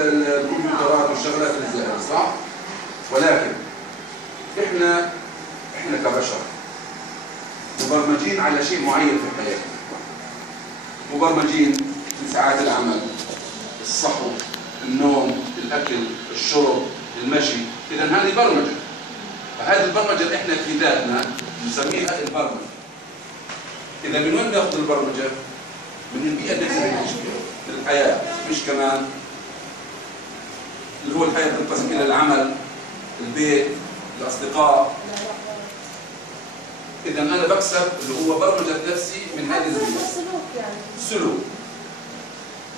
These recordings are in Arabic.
الكمبيوترات والشغلات اللي زي هيك، صح؟ ولكن احنا كبشر مبرمجين على شيء معين في حياتنا. مبرمجين في ساعات العمل، الصحو، النوم، الاكل، الشرب، المشي. اذا هذه برمجه. فهذه البرمجه اللي احنا في ذاتنا نسميها البرمجه. اذا من وين ناخذ البرمجه؟ من البيئه اللي احنا بنعيش فيها، من الحياه، مش كمان اللي هو الحياه تنقسم الى العمل، البيت، الاصدقاء. اذا انا بكسب اللي هو برمجه نفسي من هذه البيئه. السلوك يعني. السلوك.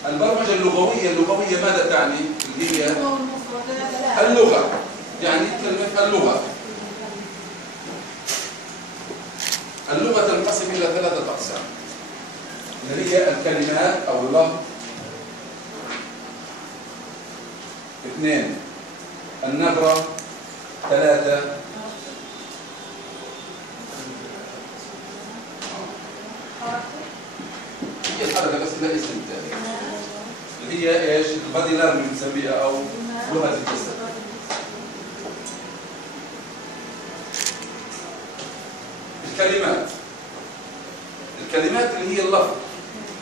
البرمجه اللغويه ماذا تعني؟ اللي هي اللغه. يعني كلمه اللغه. اللغه تنقسم الى 3 اقسام. اللي هي الكلمات او اللفظ. 2 النبره. 3 هي الحركه بس لا اسم ثاني. اللي هي ايش؟ البادي لانجوج بنسميها او لغه الجسد. الكلمات اللي هي اللفظ.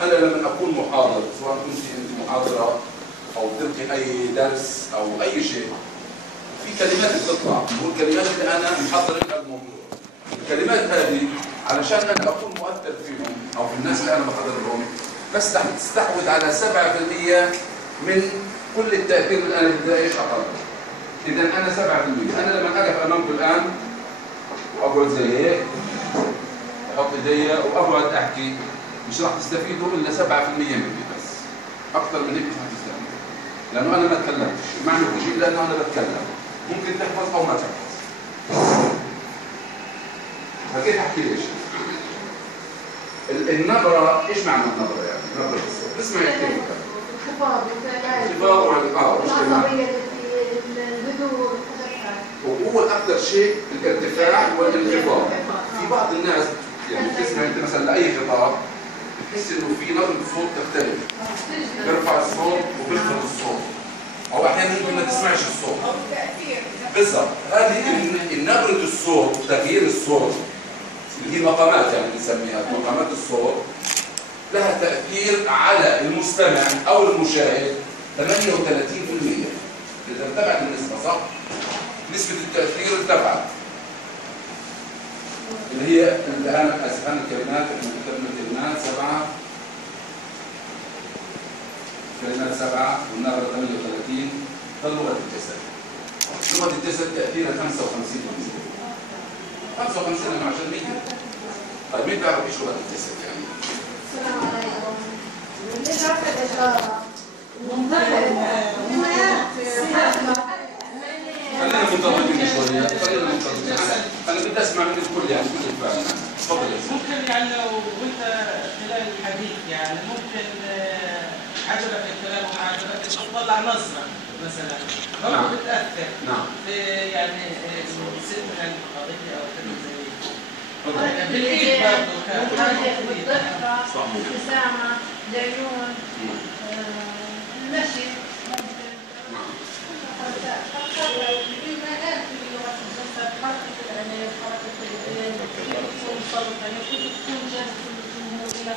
انا لما اكون محاضر، سواء كنت انت محاضره او بتلقي اي درس او اي شيء، في كلمات بتطلع، والكلمات اللي انا محضر لها الموضوع. الكلمات هذه علشان انا اكون مؤثر فيهم او في الناس اللي انا بحضر لهم، بس تستحوذ على 7% من كل التاثير اللي انا بدي ايش اقرر. اذا انا 7%. انا لما اقف امامكم الان واقعد زي هيك، احط ايدي واقعد احكي، مش راح تستفيدوا الا 7% مني بس. اكثر من هيك مش راح تستفيدوا. لانه انا ما تكلمتش، معنى كل شيء لانه انا بتكلم. ممكن تحفظ او ما تحفظ. فكيف احكي ليش؟ النبره، ايش معنى النبره يعني؟ نبره الصوت، اسمعي كثير. الخفاض العصبيه، الهدوء، وهو اكثر شيء الارتفاع والانخفاض. في بعض الناس يعني بتسمع انت مثلا لاي خطاب بتحس انه في نبره الصوت تختلف. بيرفع الصوت وبيخفض الصوت. او احيانا ممكن ما تسمعش الصوت. بالضبط. هذه نبره الصوت، تغيير الصوت اللي هي مقامات يعني بنسميها مقامات الصوت، لها تأثير على المستمع أو المشاهد 38%. إذا ارتفعت النسبة صح؟ نسبة التأثير ارتفعت. اللي هي أذهان الكلمات، احنا كتبنا كلمات 7 والنبرة 38. ده لغة الجسد. لغة الجسد تأثيرها 55%. 55 أنا عشان 100. طيب مين بيعرف ايش لغة الجسد يعني؟ السلام عليكم. ليش عارفة الإشارة؟ خلينا منتظرين شوية، أنا بدي أسمع من الكل يعني كل الفعل. تفضل يا سيدي. ممكن يعني لو وأنت خلال الحديث يعني ممكن عجبك الكلام وما عجبكش تطلع نظرة مثلا. برضه بتأثر. نعم. في يعني الست من القضية أو كذا زي بالإيد برضه بالضحكة، الابتسامة، العيون، المشي. الإيمانات في لغة الجسد، حركة العينين، حركة اليدين، كيف تكون صوتك، كيف تكون جالس الجمهور إلى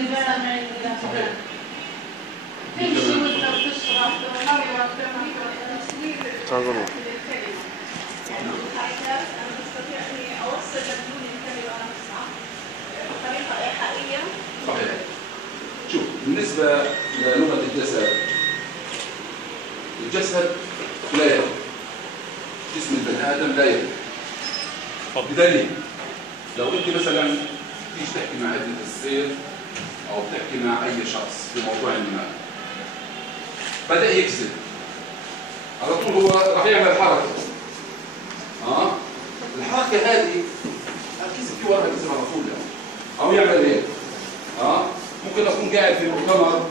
الجامع إلى فلان. تمشي وأنت بتشرح مرة تمام. يعني الحركات أنا بستطيع إني أوصل مدلول الكلمة نفسها بطريقة إيحائية. صحيح. شوف بالنسبة للغة الجسد، الجسد لا يرى. جسم البني آدم لا يرى. بدليل لو أنت مثلا تيجي تحكي مع ابنة السير أو بتحكي مع أي شخص في موضوع ما، بدأ يكذب، على طول هو راح يعمل حركة. الحركة هذه الكذب في وراها كذب على طول يعني. أو يعمل إيه؟ ممكن أكون قاعد في مؤتمر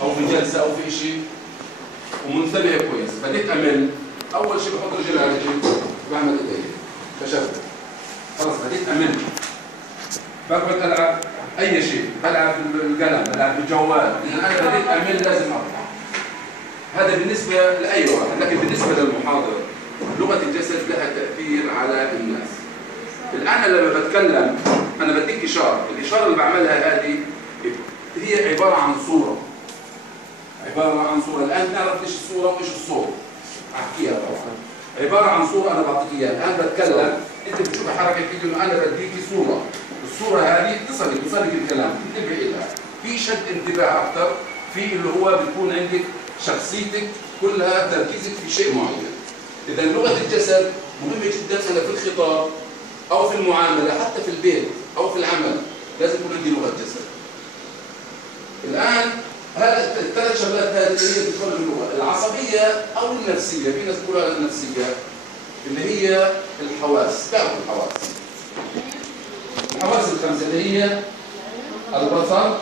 أو في جلسة أو في شيء ومنتبه كويس، بديت أمل، أول شيء بحط رجلي على رجلي وبعمل إيدي بشغل. خلاص بديت أمل. بقعد ألعب أي شيء، بلعب بالقلم، بلعب بالجوال، إذا أنا بديت أمل لازم أطلع. هذا بالنسبة لأي واحد، لكن بالنسبة للمحاضر لغة الجسد لها تأثير على الناس. الآن أنا لما بتكلم أنا بديك إشارة، الإشارة اللي بعملها هذه هي عبارة عن صورة. عبارة عن صورة، الآن نعرف إيش الصورة وإيش الصوت. أحكيها طبعا. عبارة عن صورة أنا بعطيك إياها، الآن بتكلم أنت بتشوف حركة إيدي إنه أنا بديك صورة. الصورة هذه تصلك الكلام، انتبهي لها. في شد انتباه أكثر، في اللي هو بتكون عندك شخصيتك كلها تركيزك في شيء معين. إذا لغة الجسد مهمة جدا. أنا في الخطاب أو في المعاملة حتى في البيت أو في العمل لازم يكون عندي لغة جسد. الآن هذا الثلاث شغلات هذه اللي هي بتدخل باللغة العصبية أو النفسية، في ناس بتقولها النفسية اللي هي الحواس. تعرفوا الحواس؟ الحواس الخمسة اللي هي البصر،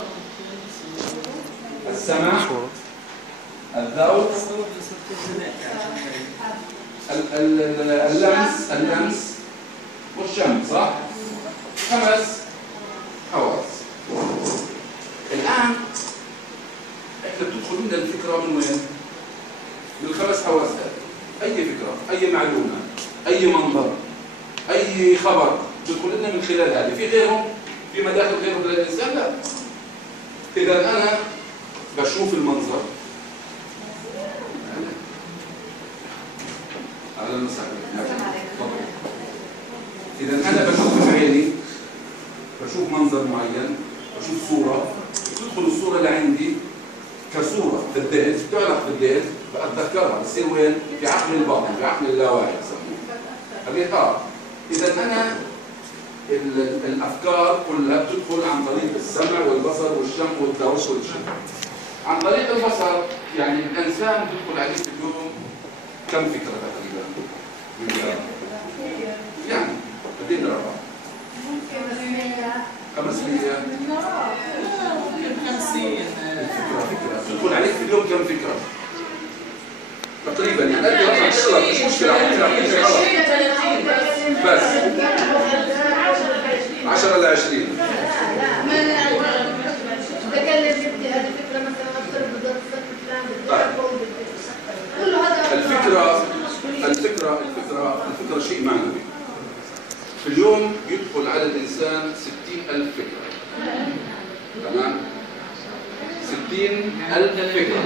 السمع، الذوق، اللمس والشم، صح؟ 5 حواس. الآن احنا بتدخل لنا الفكرة من وين؟ من ال5 حواس هذه. أي فكرة، أي معلومة، أي منظر، أي خبر بتدخل لنا من خلال هذه. في غيرهم؟ في مداخل غيرهم للإنسان؟ لا. إذا أنا بشوف المنظر على المساعدة. إذا أنا بشوف بعيني، بشوف منظر معين، بشوف صورة، تدخل الصورة اللي عندي كصورة في الذهن، تعرف في الذهن، بتذكرها، بتصير وين؟ في عقل الباطن، في عقل اللاواعي بسموه. إذا أنا الأفكار كلها بتدخل عن طريق السمع والبصر والشم والذوق والشم. عن طريق البصر يعني الإنسان بيدخل عليه في اليوم كم فكرة تقريبا؟ يعني بدينا رقم. ممكن 500 فكرة تدخل عليك في اليوم كم فكرة؟ تقريبا يعني هذه رقم غلط، مش مشكلة بس 10 ل 20. الفكرة شيء معنوي. في اليوم يدخل على الإنسان 60,000 فكرة. تمام؟ 60,000 فكرة.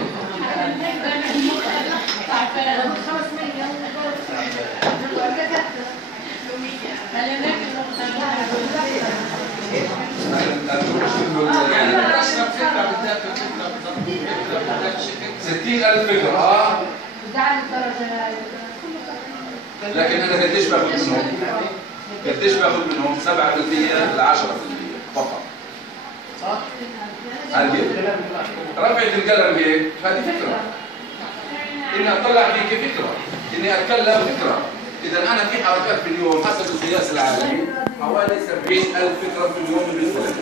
لكن أنا قديش باخذ منهم؟ قديش باخذ منهم؟ 7% ل 10% فقط. رفعت القلم هيك، هذه فكرة. إني أطلع فيك فكرة، إني أتكلم فكرة. إذا أنا في حركات في اليوم حسب القياس العالمي حوالي 70,000 فكرة في اليوم بالنسبة لي.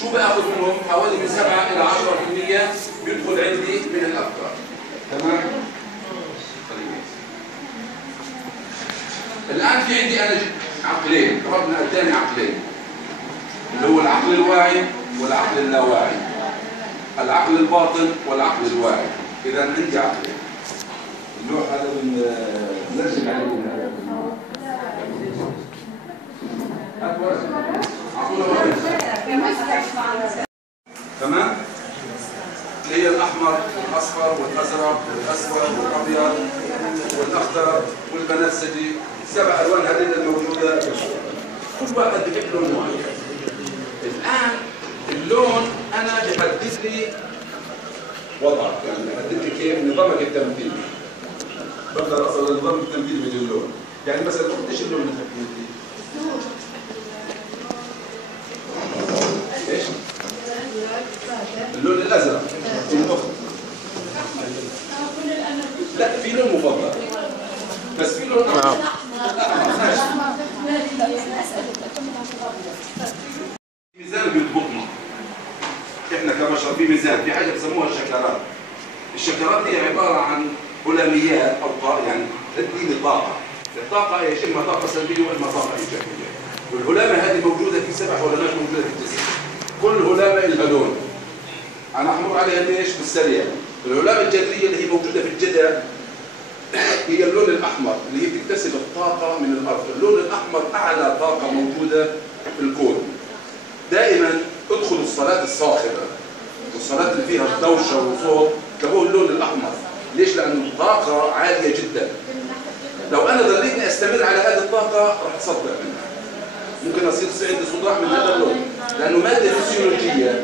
شو بآخذ منهم؟ حوالي من 7 إلى 10% بيدخل عندي من الأفكار. تمام؟ الآن في عندي أنا عقلين، ربنا أداني عقلين. اللي هو العقل الواعي والعقل اللاواعي. العقل الباطن والعقل الواعي. إذا عندي عقلين. اللوح هذا بنرجع عليه من هذا. تمام؟ اللي هي الأحمر والأصفر والأزرق والأسود والأبيض والأخضر والبنفسجي. 7 ألوان هذه الموجودة. كل واحد بيحب لون معين. الآن اللون أنا بحدد لي وضعك، يعني بحدد لي كيف نظامك التمثيلي. بقدر أصل نظام التمثيل من اللون. يعني مثلا ايش اللون اللي تحدد ايش؟ اللون الأزرق المخ. لا في لون مفضل. بس في لون ميزان بيضبطنا. احنا كبشر في ميزان، في حاجه بسموها الشكرات. الشكرات هي عباره عن هلاميات او يعني تدي طاقه. الطاقه ايش؟ اما طاقه سلبيه واما طاقه ايجابيه. والهلامه هذه موجوده في 7 هلامات موجوده في الجسم. كل هلامه لها لون. انا حمر عليها ليش؟ بالسريع. العلامة الجذرية اللي هي موجودة في الجدر هي اللون الأحمر اللي هي بتكتسب الطاقة من الأرض. اللون الأحمر أعلى طاقة موجودة في الكون. دائما ادخلوا الصلاة الصاخبة والصلاة اللي فيها دوشة وصوت تلاقوه اللون الأحمر. ليش؟ لأنه الطاقة عالية جدا. لو أنا ضليتني أستمر على هذه الطاقة راح أصدع منها. ممكن أصير عندي صداع من هذا اللون، لأنه مادة فسيولوجية.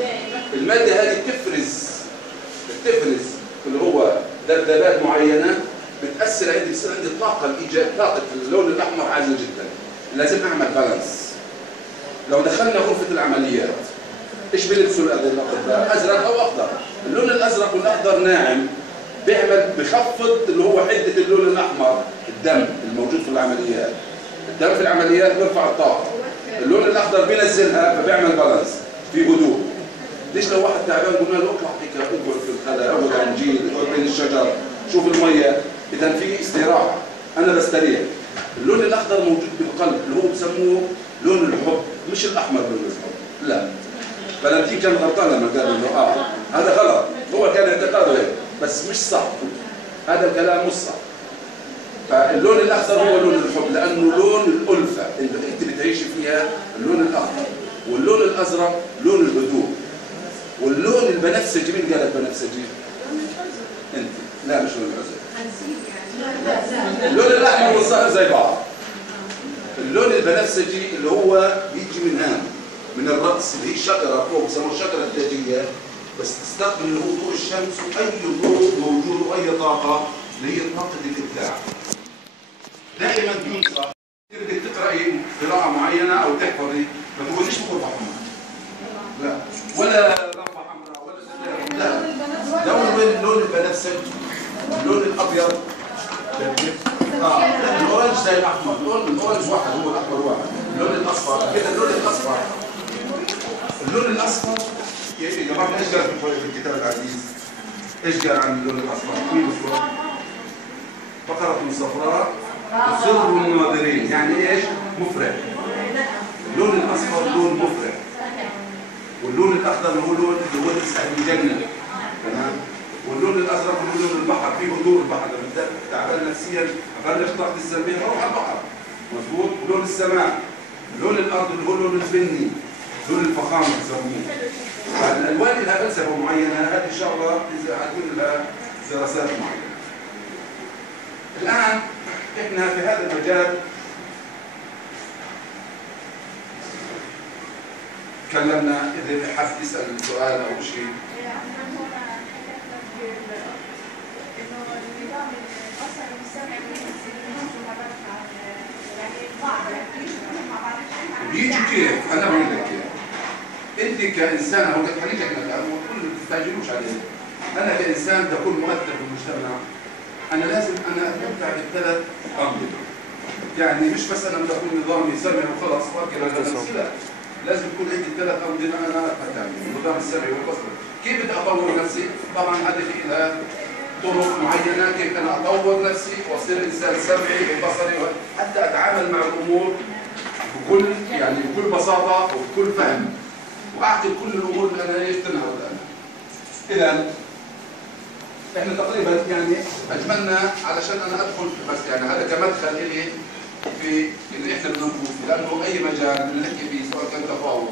المادة هذه بتفرز اللي هو ذبذبات معينة بتأثر عندي، بصير عندي الطاقة طاقة اللون الأحمر عالية جدا. لازم أعمل بالانس. لو دخلنا غرفة العمليات إيش بيلبسوا الأطباء؟ أزرق أو أخضر. اللون الأزرق والأخضر ناعم بخفض اللي هو حدة اللون الأحمر، الدم الموجود في العمليات. الدم في العمليات بيرفع الطاقة. اللون الأخضر بينزلها فبيعمل بالانس في هدوء. ليش لو واحد تعبان قلنا له اطلع هيك اقعد في الخلا، اقعد على النجيل، اقعد بين الشجر، شوف المية، إذا في استراحة، أنا بستريح. اللون الأخضر موجود بالقلب اللي هو بسموه لون الحب، مش الأحمر لون الحب، لا. فلامتين كان غلطان لما قال إنه هذا غلط، هو كان اعتقاده هيك، بس مش صح. هذا الكلام مش صح. فاللون الأخضر هو لون الحب لأنه لون الألفة، أنت بتعيشي فيها اللون الأخضر، واللون الأزرق لون الهدوء، واللون البنفسجي مين قال البنفسجي؟ أنت. لا مش لون الأزرق. اللون الأحمر والصقر زي بعض. اللون البنفسجي اللي هو بيجي من الرأس اللي هي شجرة فوق بسموها الشجرة التاجية، بس تستقبل اللي هو ضوء الشمس وأي ضوء موجود وأي طاقة اللي هي طاقة الإبداع. دائما بينصح بدك تقرأي قراءة معينة أو تحفظي ما تقوليش غرفة حمراء. لا، ولا غرفة حمراء ولا لا. دون اللون البنفسجي، اللون الأبيض. الأورنج زي الأحمر، الأورنج واحد هو الأحمر واحد. اللون الأصفر كده، اللون الأصفر يا جماعة ايش قال في الكتاب العزيز؟ ايش قال عن اللون الأصفر؟ مين الصور؟ بقرة صفراء سر الناظرين، يعني ايش؟ مفرح. اللون الأصفر لون مفرح. واللون الأخضر هو لون اللي هو تسعد الجنة. تمام؟ واللون الازرق هو لون البحر، فيه هدوء البحر. لما تعبان نفسيا افرغ طاقتي السلبيه بروح على البحر. مضبوط؟ ولون السماء، لون الارض اللي هو لون البني، لون الفخامه بسموه. الالوان لها فلسفه معينه، هذه ان شاء الله حتكون لها دراسات معينه. الان احنا في هذا المجال تكلمنا. اذا حد يسال سؤال او شيء. بيجي كيف؟ انا بقول لك كيف. انت كانسان هو خليك كل ما تستعجلوش عليه. انا كانسان بكون مؤثر في المجتمع. انا لازم اتمتع بالثلاث انظمه. يعني مش بس انا بدي اكون نظامي سمعي وخلص واركن على نفسي، لا. لازم يكون عندي ثلاث انظمه انا اتمتع بهم، النظام السمعي والبصري. كيف بدي اطور نفسي؟ طبعا هذه لها طرق معينه كيف انا اطور نفسي واصير انسان سمعي وبصري حتى اتعامل مع الامور بكل بساطه وبكل فهم واعقل كل الامور اللي انا تنهض انا. اذا احنا تقريبا يعني اجملنا علشان انا ادخل بس يعني هذا كمدخل الي في اللي احنا بدنا نفوت فيه، لانه اي مجال بنحكي فيه سواء كان تفاوض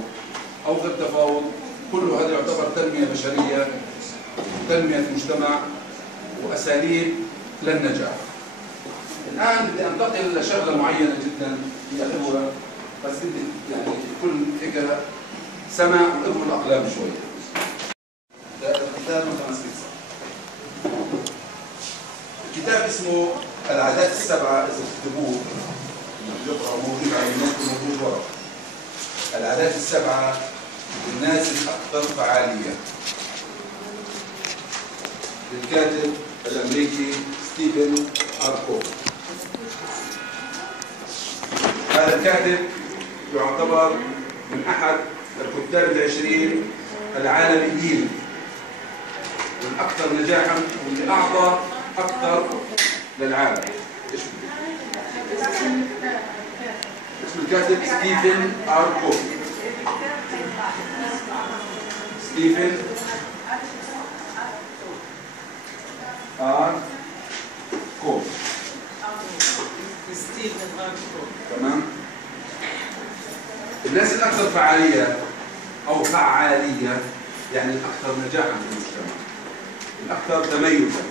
او غير تفاوض كله هذا يعتبر تنميه بشريه، تنميه مجتمع واساليب للنجاح. الان بدي انتقل لشغله معينه جدا هي خبره، بس بدي يعني كل هيك سمع وقربوا الاقلام شويه. الكتاب مثلا 5 صفحات. الكتاب اسمه العادات السبعه، اذا تكتبوه يقرأ موجود على النت وموجود ورا. العادات السبعه للناس الاكثر فعاليه. للكاتب الامريكي ستيفن ار كوفي. هذا الكاتب يعتبر من احد الكتاب ال20 العالميين والاكثر نجاحا واللي اعطى اكثر للعالم. اسم الكاتب ستيفن ار كوفي. ستيفن ار كود. ستيل الغرب. تمام. الناس الاكثر فعاليه او فعاليه يعني الاكثر نجاحا في المجتمع، الاكثر تميزا،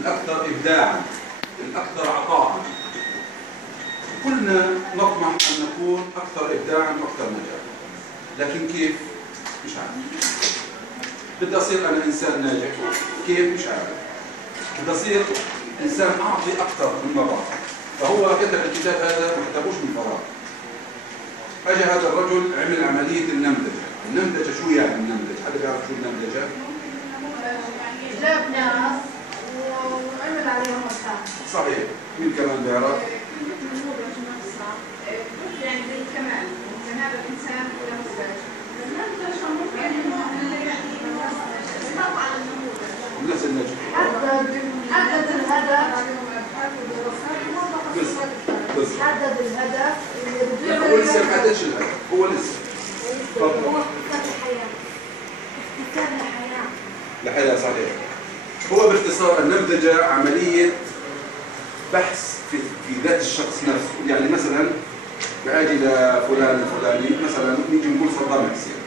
الاكثر ابداعا، الاكثر عطاء. كلنا نطمح ان نكون اكثر ابداعا واكثر نجاحا، لكن كيف؟ مش عارف. بدي اصير انا انسان ناجح، كيف؟ مش عارف. بدي اصير انسان اعطي اكثر مما بعطي. فهو كتب الكتاب هذا ما كتبوش من فراغ. اجى هذا الرجل عمل عمليه النمذجه. النمذجه شو يعني النمذجه؟ حدا بيعرف شو النمذجه؟ جاب ناس وعمل عليهم مسار. صحيح. مين كمان بيعرف؟ يعني زي كمان ممكن هذا الانسان له مزاج. النمذجه ممكن طبعا الناس الناجحه. حدد الهدف. بس حدد الهدف اللي هو لسه ما حددش الهدف، هو لسه. هو اختصار الحياه. اختصار الحياه. الحياه صحيح. هو باختصار النمذجه عمليه بحث في ذات الشخص نفسه، يعني مثلا باجي لفلان الفلاني مثلا نيجي نقول صدام حسين.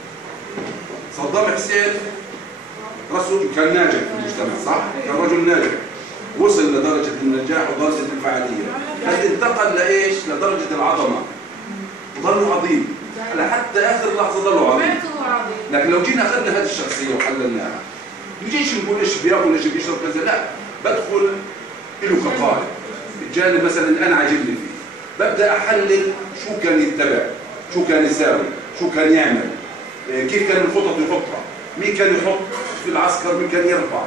صدام حسين رسول كان ناجح في المجتمع صح؟ كان رجل ناجح. وصل لدرجة النجاح ودرجة الفعالية، لكن انتقل لإيش؟ لدرجة العظمة. وظل عظيم، لحتى آخر لحظة ظل عظيم. لكن لو جينا أخذنا هذه الشخصية وحللناها، ما نجيش نقول إيش بياكل إيش بيشرب كذا، لا، بدخل له كقائد. الجانب مثلا اللي أنا عاجبني فيه، ببدأ أحلل شو كان يتبع، شو كان يساوي، شو كان يعمل، كيف كان الخطط يحطها، مين كان يحط في العسكر، مين كان يرفع،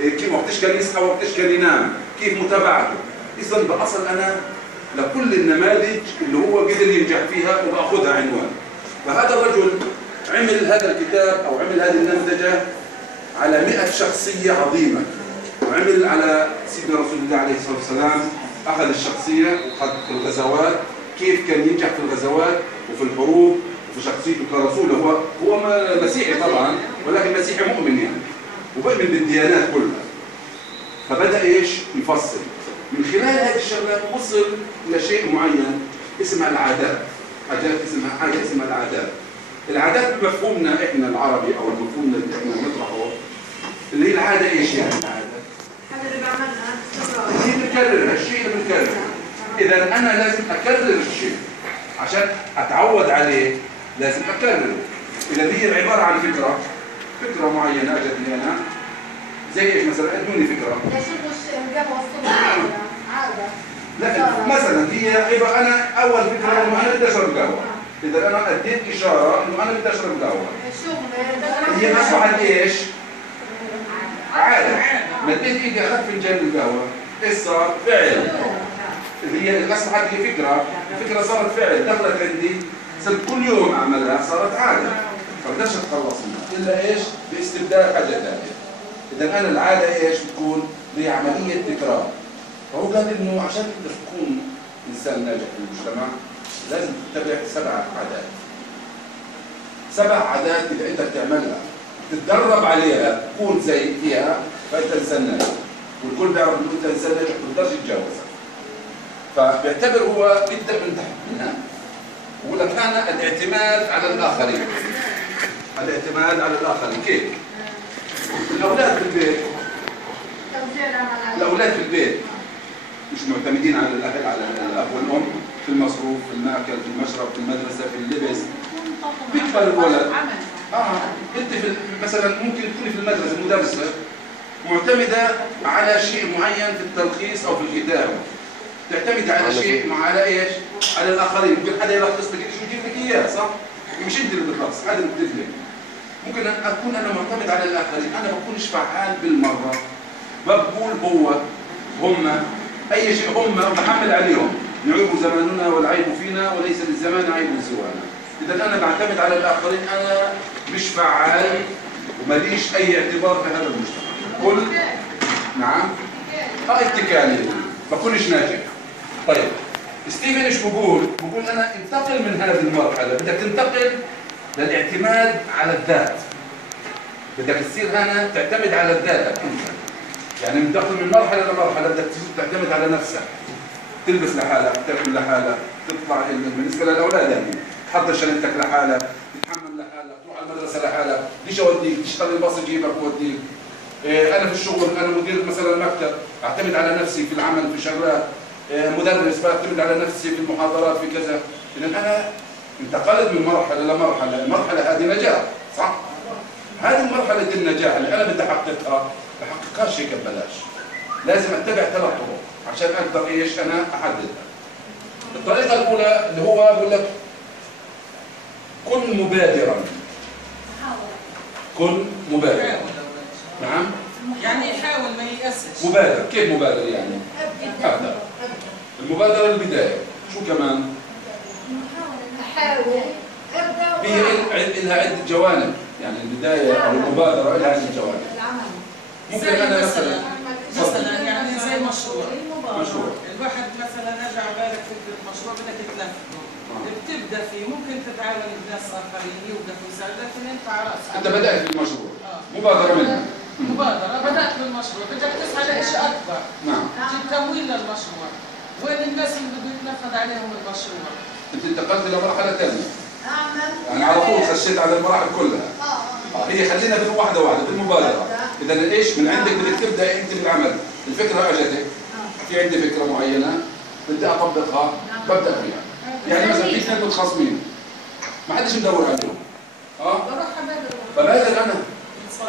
كيف وقتش كان يصحى وقتش كان ينام، كيف متابعته. إذا بأصل أنا لكل النماذج اللي هو قدر ينجح فيها وبأخذها عنوان. فهذا الرجل عمل هذا الكتاب أو عمل هذه النمذجة على 100 شخصية عظيمة، وعمل على سيدنا رسول الله عليه الصلاة والسلام. أخذ الشخصية وأخذ الغزوات، كيف كان ينجح في الغزوات وفي الحروب وفي شخصيته كرسول. هو مسيحي طبعا، ولكن مسيحي مؤمن يعني، وبؤمن بالديانات كلها. فبدأ إيش؟ يفصل من خلال هذه الشغلات، وصل إلى شيء معين اسمها العادات. حاجة اسمها العادات. العادات بمفهومنا إحنا العربي أو المفهوم اللي إحنا نطرحه، اللي هي العادة إيش يعني العادة؟ هذا اللي بعملها هي بنكرر الشيء اللي بنكرره. إذا أنا لازم أكرر الشيء عشان أتعود عليه، لازم أكرره. إذا هي عبارة عن فكرة معينة أجتني أنا، زي إيش مثلا؟ ادوني فكرة. القهوة الصبح عادة. لا مثلا هي عبارة، أنا أول فكرة إنه أنا بدي أشرب قهوة. إذا أنا أديت إشارة إنه أنا بدي أشرب قهوة، هي أصبحت إيش؟ عادة. مديت إيدي أخذت فنجان القهوة، إيش صار؟ فعل. هي أصبحت هي فكرة، الفكرة صارت فعل، دخلت عندي، صرت كل يوم أعملها، صارت عادة. فبدأش أتخلص منها إلا إيش؟ باستبدال حاجة ثانية. إذا أنا العادة إيش بتكون؟ هي عملية تكرار. فهو قال إنه عشان تكون إنسان ناجح في المجتمع لازم تتبع 7 عادات. 7 عادات إذا أنت بتعملها تتدرب عليها تكون زي فيها، فأنت إنسان ناجح. والكل بيعرف إنه أنت إنسان ناجح ما تقدرش تتجاوزها. فبيعتبر هو بيبدأ من تحت من هنا. بقول لك أنا الاعتماد على الآخرين. الاعتماد على الآخرين كيف؟ الأولاد في البيت. الأولاد في البيت مش معتمدين على الأهل، على الأب والأم في المصروف، في المأكل، في المشرب، في المدرسة، في اللبس. بيكبر الولد. أنت مثلا ممكن تكوني في المدرسة مدرسة معتمدة على شيء معين في التلخيص أو في الكتابة. تعتمد على شيء على إيش؟ على الآخرين. ممكن حدا يلخص لك إيش ويجيب لك إياه، صح؟ مش أنت اللي بتلخص، حدا اللي بتكتب لك. ممكن أكون أنا معتمد على الآخرين، أنا ما بكونش فعال بالمرة. بقول هو، هم، أي شيء هم بحمل عليهم. نعيب زماننا والعيب فينا وليس للزمان عيب سوانا. إذا أنا بعتمد على الآخرين أنا مش فعال وماليش أي اعتبار في هذا المجتمع. كل نعم اتكالي بكونش ناجح. طيب ستيفن ايش بقول أنا انتقل من هذه المرحلة، بدك تنتقل للاعتماد على الذات. بدك تصير هنا تعتمد على ذاتك انت. يعني بتنتقل من مرحله لمرحله، بدك تعتمد على نفسك، تلبس لحالك، تاكل لحالك، تطلع بالنسبه للاولاد يعني تحضر شنطتك لحالك، تتحمل لحالك، تروح على المدرسه لحالك، ليش اوديك؟ تشتغل الباص يجيبك ويوديك. انا في الشغل، انا مدير مثلا مكتب، اعتمد على نفسي في العمل في شغلات، مدرس بعتمد على نفسي في المحاضرات في كذا. اذا انا انتقلت من مرحله لمرحله، المرحله هذه نجاح، صح؟ هذه مرحله النجاح اللي انا بدي احققها، بحققهاش هيك ببلاش. لازم اتبع 3 طرق عشان اقدر ايش انا احددها. الطريقه الاولى اللي هو بقول لك كن مبادرا. كن مبادرا. نعم؟ يعني يحاول ما ييأسش. مبادر، كيف مبادر يعني؟ ابدا. المبادره البدايه، شو كمان؟ احاول ابدا. هي لها عده جوانب، يعني البدايه او المبادره لها عده جوانب. ممكن انا مثلا يعني زي مشروع. مشروع. الواحد مثلا اجى على بالك فكره مشروع بدك تنفذه. بتبدا فيه، ممكن تتعاون بناس اخرين يوقفوا يساعدوا، لكن انت على راسك. انت بدات بالمشروع. مبادره منها. مبادره، بدات بالمشروع، بدك تسعى لشيء اكبر. نعم. تجيب تمويل للمشروع. وين الناس اللي بده يتنفذ عليهم المشروع؟ انت انتقلت الى مرحله ثانيه. يعني على طول خشيت على المراحل كلها. هي خلينا واحده واحده بالمبادره. اذا ايش من عندك بدك تبدا انت بالعمل، الفكره اجتك، في عندي فكره معينه بدي اطبقها، ببدا فيها. يعني مثلا في 2 متخاصمين ما حدش مدور عليهم. بروح ببادر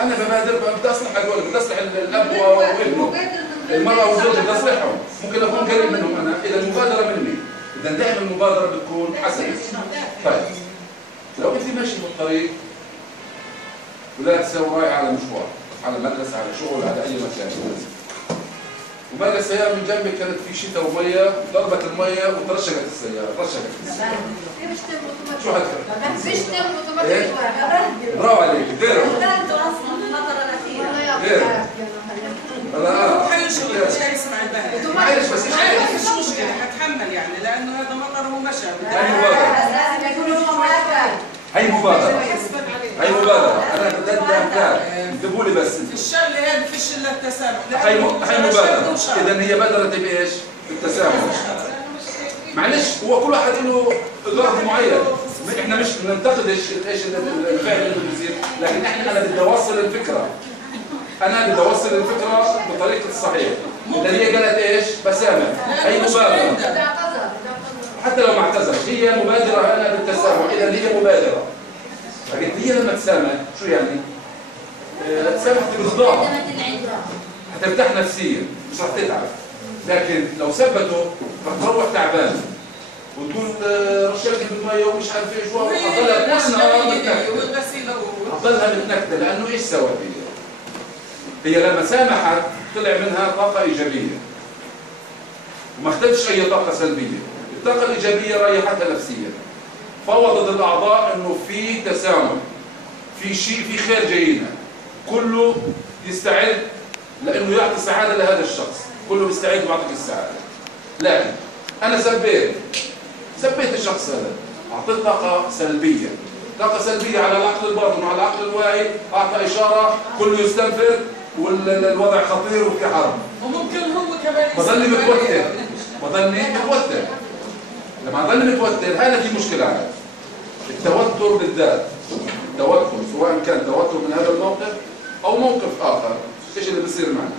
انا ببادر، بدي اصلح هذول، بدي اصلح الاب وابنه، المراه والزوج بدي اصلحهم، ممكن اكون قريب منهم انا اذا المبادره مني. اذا دائما المبادره بتكون حسنه. طيب لو انت ماشي في الطريق ولا تسوي رايح على مشوار، على مدرسه، على شغل، على اي مكان، ومرة السيارة من جنبك كانت في شتاء ومية، ضربت المية وترشقت السيارة، شو هالفرق؟ برافو عليك، غيره. معلش بس مش مشكلة، حتحمل يعني، لأنه هذا مطر هو مشى. هي مبادرة. هي مبادرة، أنا بدي أمثال، انتبهوا لي بس. الشغلة هذه فيش إلا التسامح. هي مبادرة، إذا هي بادرة بإيش؟ بالتسامح. معلش هو كل واحد له ظرف معين، احنا مش بننتقد ايش الفعل اللي بيصير، لكن انا بدي اوصل الفكرة. أنا بدي أوصل الفكرة بطريقة الصحيح. إذا هي قالت إيش؟ بسامح. هي مبادرة. حتى لو ما اعتذرت هي مبادرة أنا بالتسامح، إذا هي مبادرة. لكن هي لما تسامح شو يعني؟ سامحت برضاها. هترتاح نفسيا، مش رح تتعب. لكن لو ثبته رح تروح تعبان وتقول رشقت بالمية ومش عارف ايش، هتضلها متنكدة. لأنه ايش سوت هي لما سامحت طلع منها طاقة إيجابية وما اختلفش أي طاقة سلبية. الطاقة الإيجابية ريحتها نفسيا، فوضت الأعضاء إنه في تسامح، في شيء، في خير جاينا، كله يستعد لأنه يعطي سعادة لهذا الشخص، كله بيستعد ويعطيك السعادة. لكن أنا سبيت الشخص هذا، أعطيت طاقة سلبية، طاقة سلبية على العقل الباطن وعلى العقل الواعي، أعطى إشارة كله يستنفر والوضع خطير وفي حرب. وممكن هو كمان بضلني متوتر، لما أضلني متوتر هذا في مشكلة عندي. التوتر بالذات، التوتر سواء كان توتر من هذا الموقف أو موقف آخر، إيش اللي بيصير معنا؟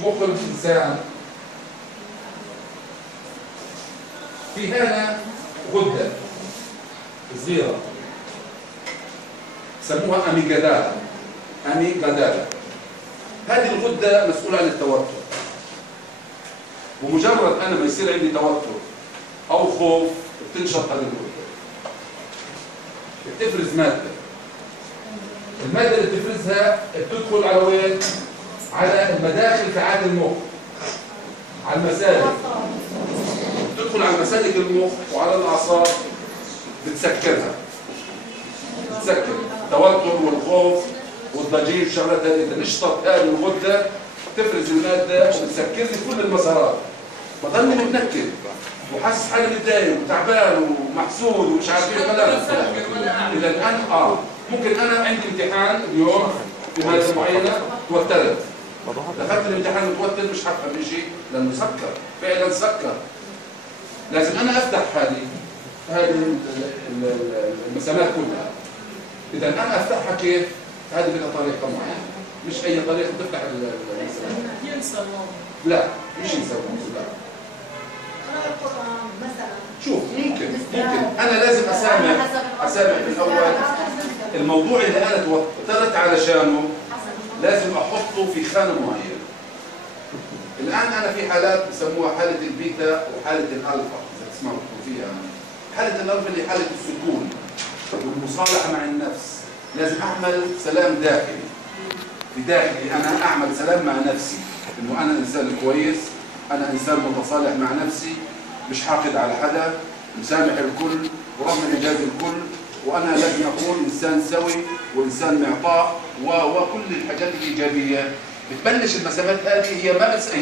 مخ الإنسان في هنا غدة صغيرة سموها أميجدالا. هذه الغدة مسؤولة عن التوتر. ومجرد أنا ما يصير عندي توتر أو خوف بتنشط هذه الغدة، بتفرز مادة. المادة اللي بتفرزها بتدخل على وين؟ على المداخل تاعت المخ، على المسالك، تدخل على مسالك المخ وعلى الأعصاب، بتسكرها. بتسكر التوتر والخوف والضجيج، شغلات هذه نشطت هذه الغدة، تفرز المادة وبتسكر لي كل المسارات. بضلني متنكد وحاسس حالي متضايق وتعبان ومحسود ومش عارف ايه كلام. اذا انا ممكن انا عندي امتحان اليوم في ماده معينه توترت، دخلت الامتحان متوتر مش هفهم شيء لانه سكر، فعلا سكر. لازم انا افتح هذه المسامات كلها. اذا انا افتحها كيف؟ هذه بدها طريقه معينه، مش اي طريقه تفتح المسامات. ينسى الموضوع. لا مش ينسى الموضوع، لا. شوف ممكن انا لازم اسامع في الاول الموضوع اللي انا توترت علشانه، لازم احطه في خانه معينه. الان انا في حالات بسموها حاله البيتا وحاله الالفا، اذا تسمعوا فيها. حاله الالفا اللي حاله السكون والمصالحه مع النفس. لازم اعمل سلام داخلي، في داخلي انا اعمل سلام مع نفسي، انه انا انسان كويس، انا انسان متصالح مع نفسي، مش حاقد على حدا، مسامح الكل ورغم انجاز الكل، وانا لازم اكون انسان سوي وانسان معطاء وكل الحاجات الايجابيه. بتبلش المسامات هذه هي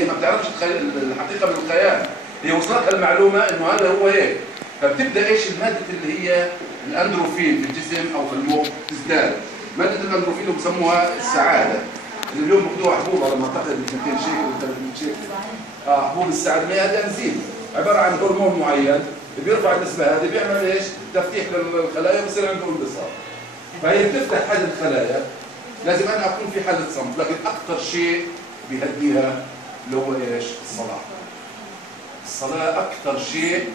ما بتعرفش الحقيقه من الخيال، هي وصلتها المعلومه انه هذا هو هيك، فبتبدا ايش الماده اللي هي الاندروفين في الجسم او في المخ تزداد. ماده الاندروفين اللي بسموها السعاده، اللي اليوم بياخذوها حبوب لما اعتقد ب 200 شيكل و 300 شيكل. حبوب السعاده هذا انزيم عباره عن هرمون معين بيرفع النسبه هذه، بيعمل ايش؟ تفتيح للخلايا بصير عنده انبساط. فهي بتفتح هذه الخلايا. لازم انا اكون في حاله صمت، لكن اكثر شيء بيهديها اللي هو ايش؟ الصلاه. الصلاه اكثر شيء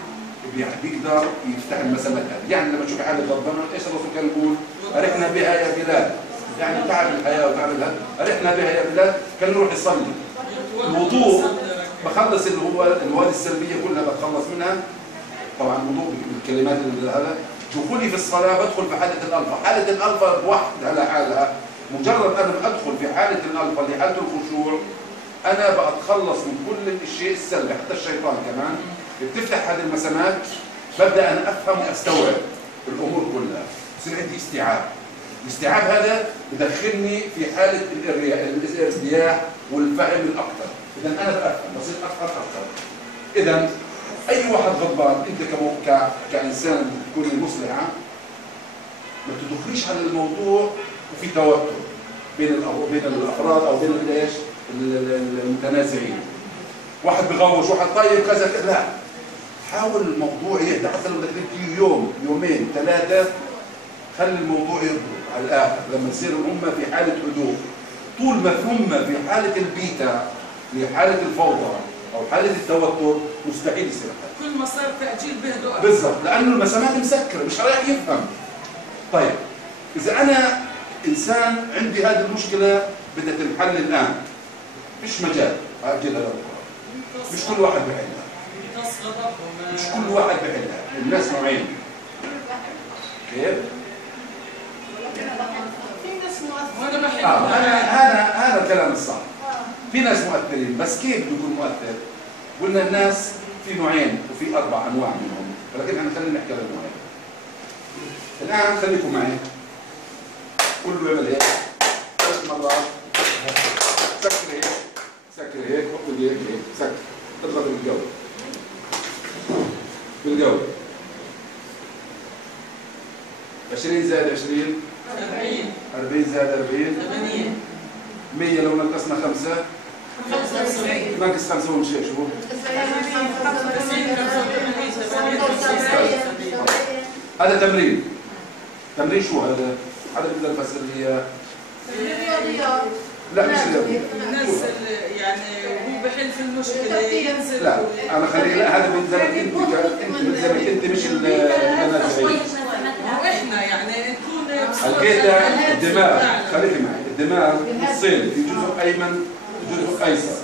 بيقدر يفتح المسامات هذه. يعني لما تشوف حاله غضبانه ايش الرسول كان يقول؟ ارحنا بها يا بلال. يعني تعب الحياه وتعب الهم، ارحنا بها يا بلال. كان يروح يصلي. الوضوء بخلص اللي هو المواد السلبيه كلها بتخلص منها. طبعا الوضوء بالكلمات اللي هذا. دخولي في الصلاه بدخل في حاله الالفا، حاله الالفا بوحدها على حالها. مجرد انا ادخل في حاله الالفا اللي حاله الخشوع، انا بتخلص من كل الشيء السلبي، حتى الشيطان كمان بتفتح هذه المسامات. ببدا انا افهم واستوعب الامور كلها، بصير عندي استيعاب. الاستيعاب هذا بدخلني في حاله الارتياح والفهم الاكثر. اذا انا بفهم، بصير افهم اكثر. اذا اي واحد غضبان، انت كانسان تكون مصلحه، ما تدخليش على الموضوع وفي توتر بين الافراد او بين ايش؟ المتنازعين. واحد بغوش، واحد طيب كذا، لا. حاول الموضوع يهدى، حتى لو بدك تجي يوم يومين ثلاثه، خلي الموضوع يضرب على الاخر. لما تصير الامه في حاله هدوء، طول ما ثم في حاله البيتا، في حاله الفوضى او حاله التوتر، مستحيل يصير حاجه. كل ما صار تاجيل بهدوء بالضبط، لانه المسامات مسكره، مش رايح يفهم. طيب اذا انا انسان عندي هذه المشكله بدها تنحل الان، مش مجال اجلها لبكره. مش كل واحد بحلها. مش كل واحد بحلها، الناس نوعين. كيف؟ هذا الكلام الصح. في ناس مؤثرين، بس كيف بيكون مؤثر؟ قلنا الناس في نوعين وفي 4 انواع منهم، ولكن احنا خلينا نحكي عن النوعين. الان خليكم معي. كله يعمل هيك 3 مرات. سكر هيك، سكر هيك، حط هيك هيك، سكر. اضغط بالجو. بالجو. 20 زائد 20 40. 40 زائد 40 80. 100 لو نقصنا 5 ناقص 5 ومشي شو؟ هذا تمرين. تمرين شو هذا؟ حدا بيقدر يفسر لي؟ الرياضيات. لا مش رياضيات. ينزل يعني هو بحل في المشكله ينزل. لا انا خلي لا، هذا من زمان انت مش المتنازعين. واحنا يعني نكون الكيتا الدماغ، خليكي معي، الدماغ نصين، في جزء ايمن وجزء ايسر.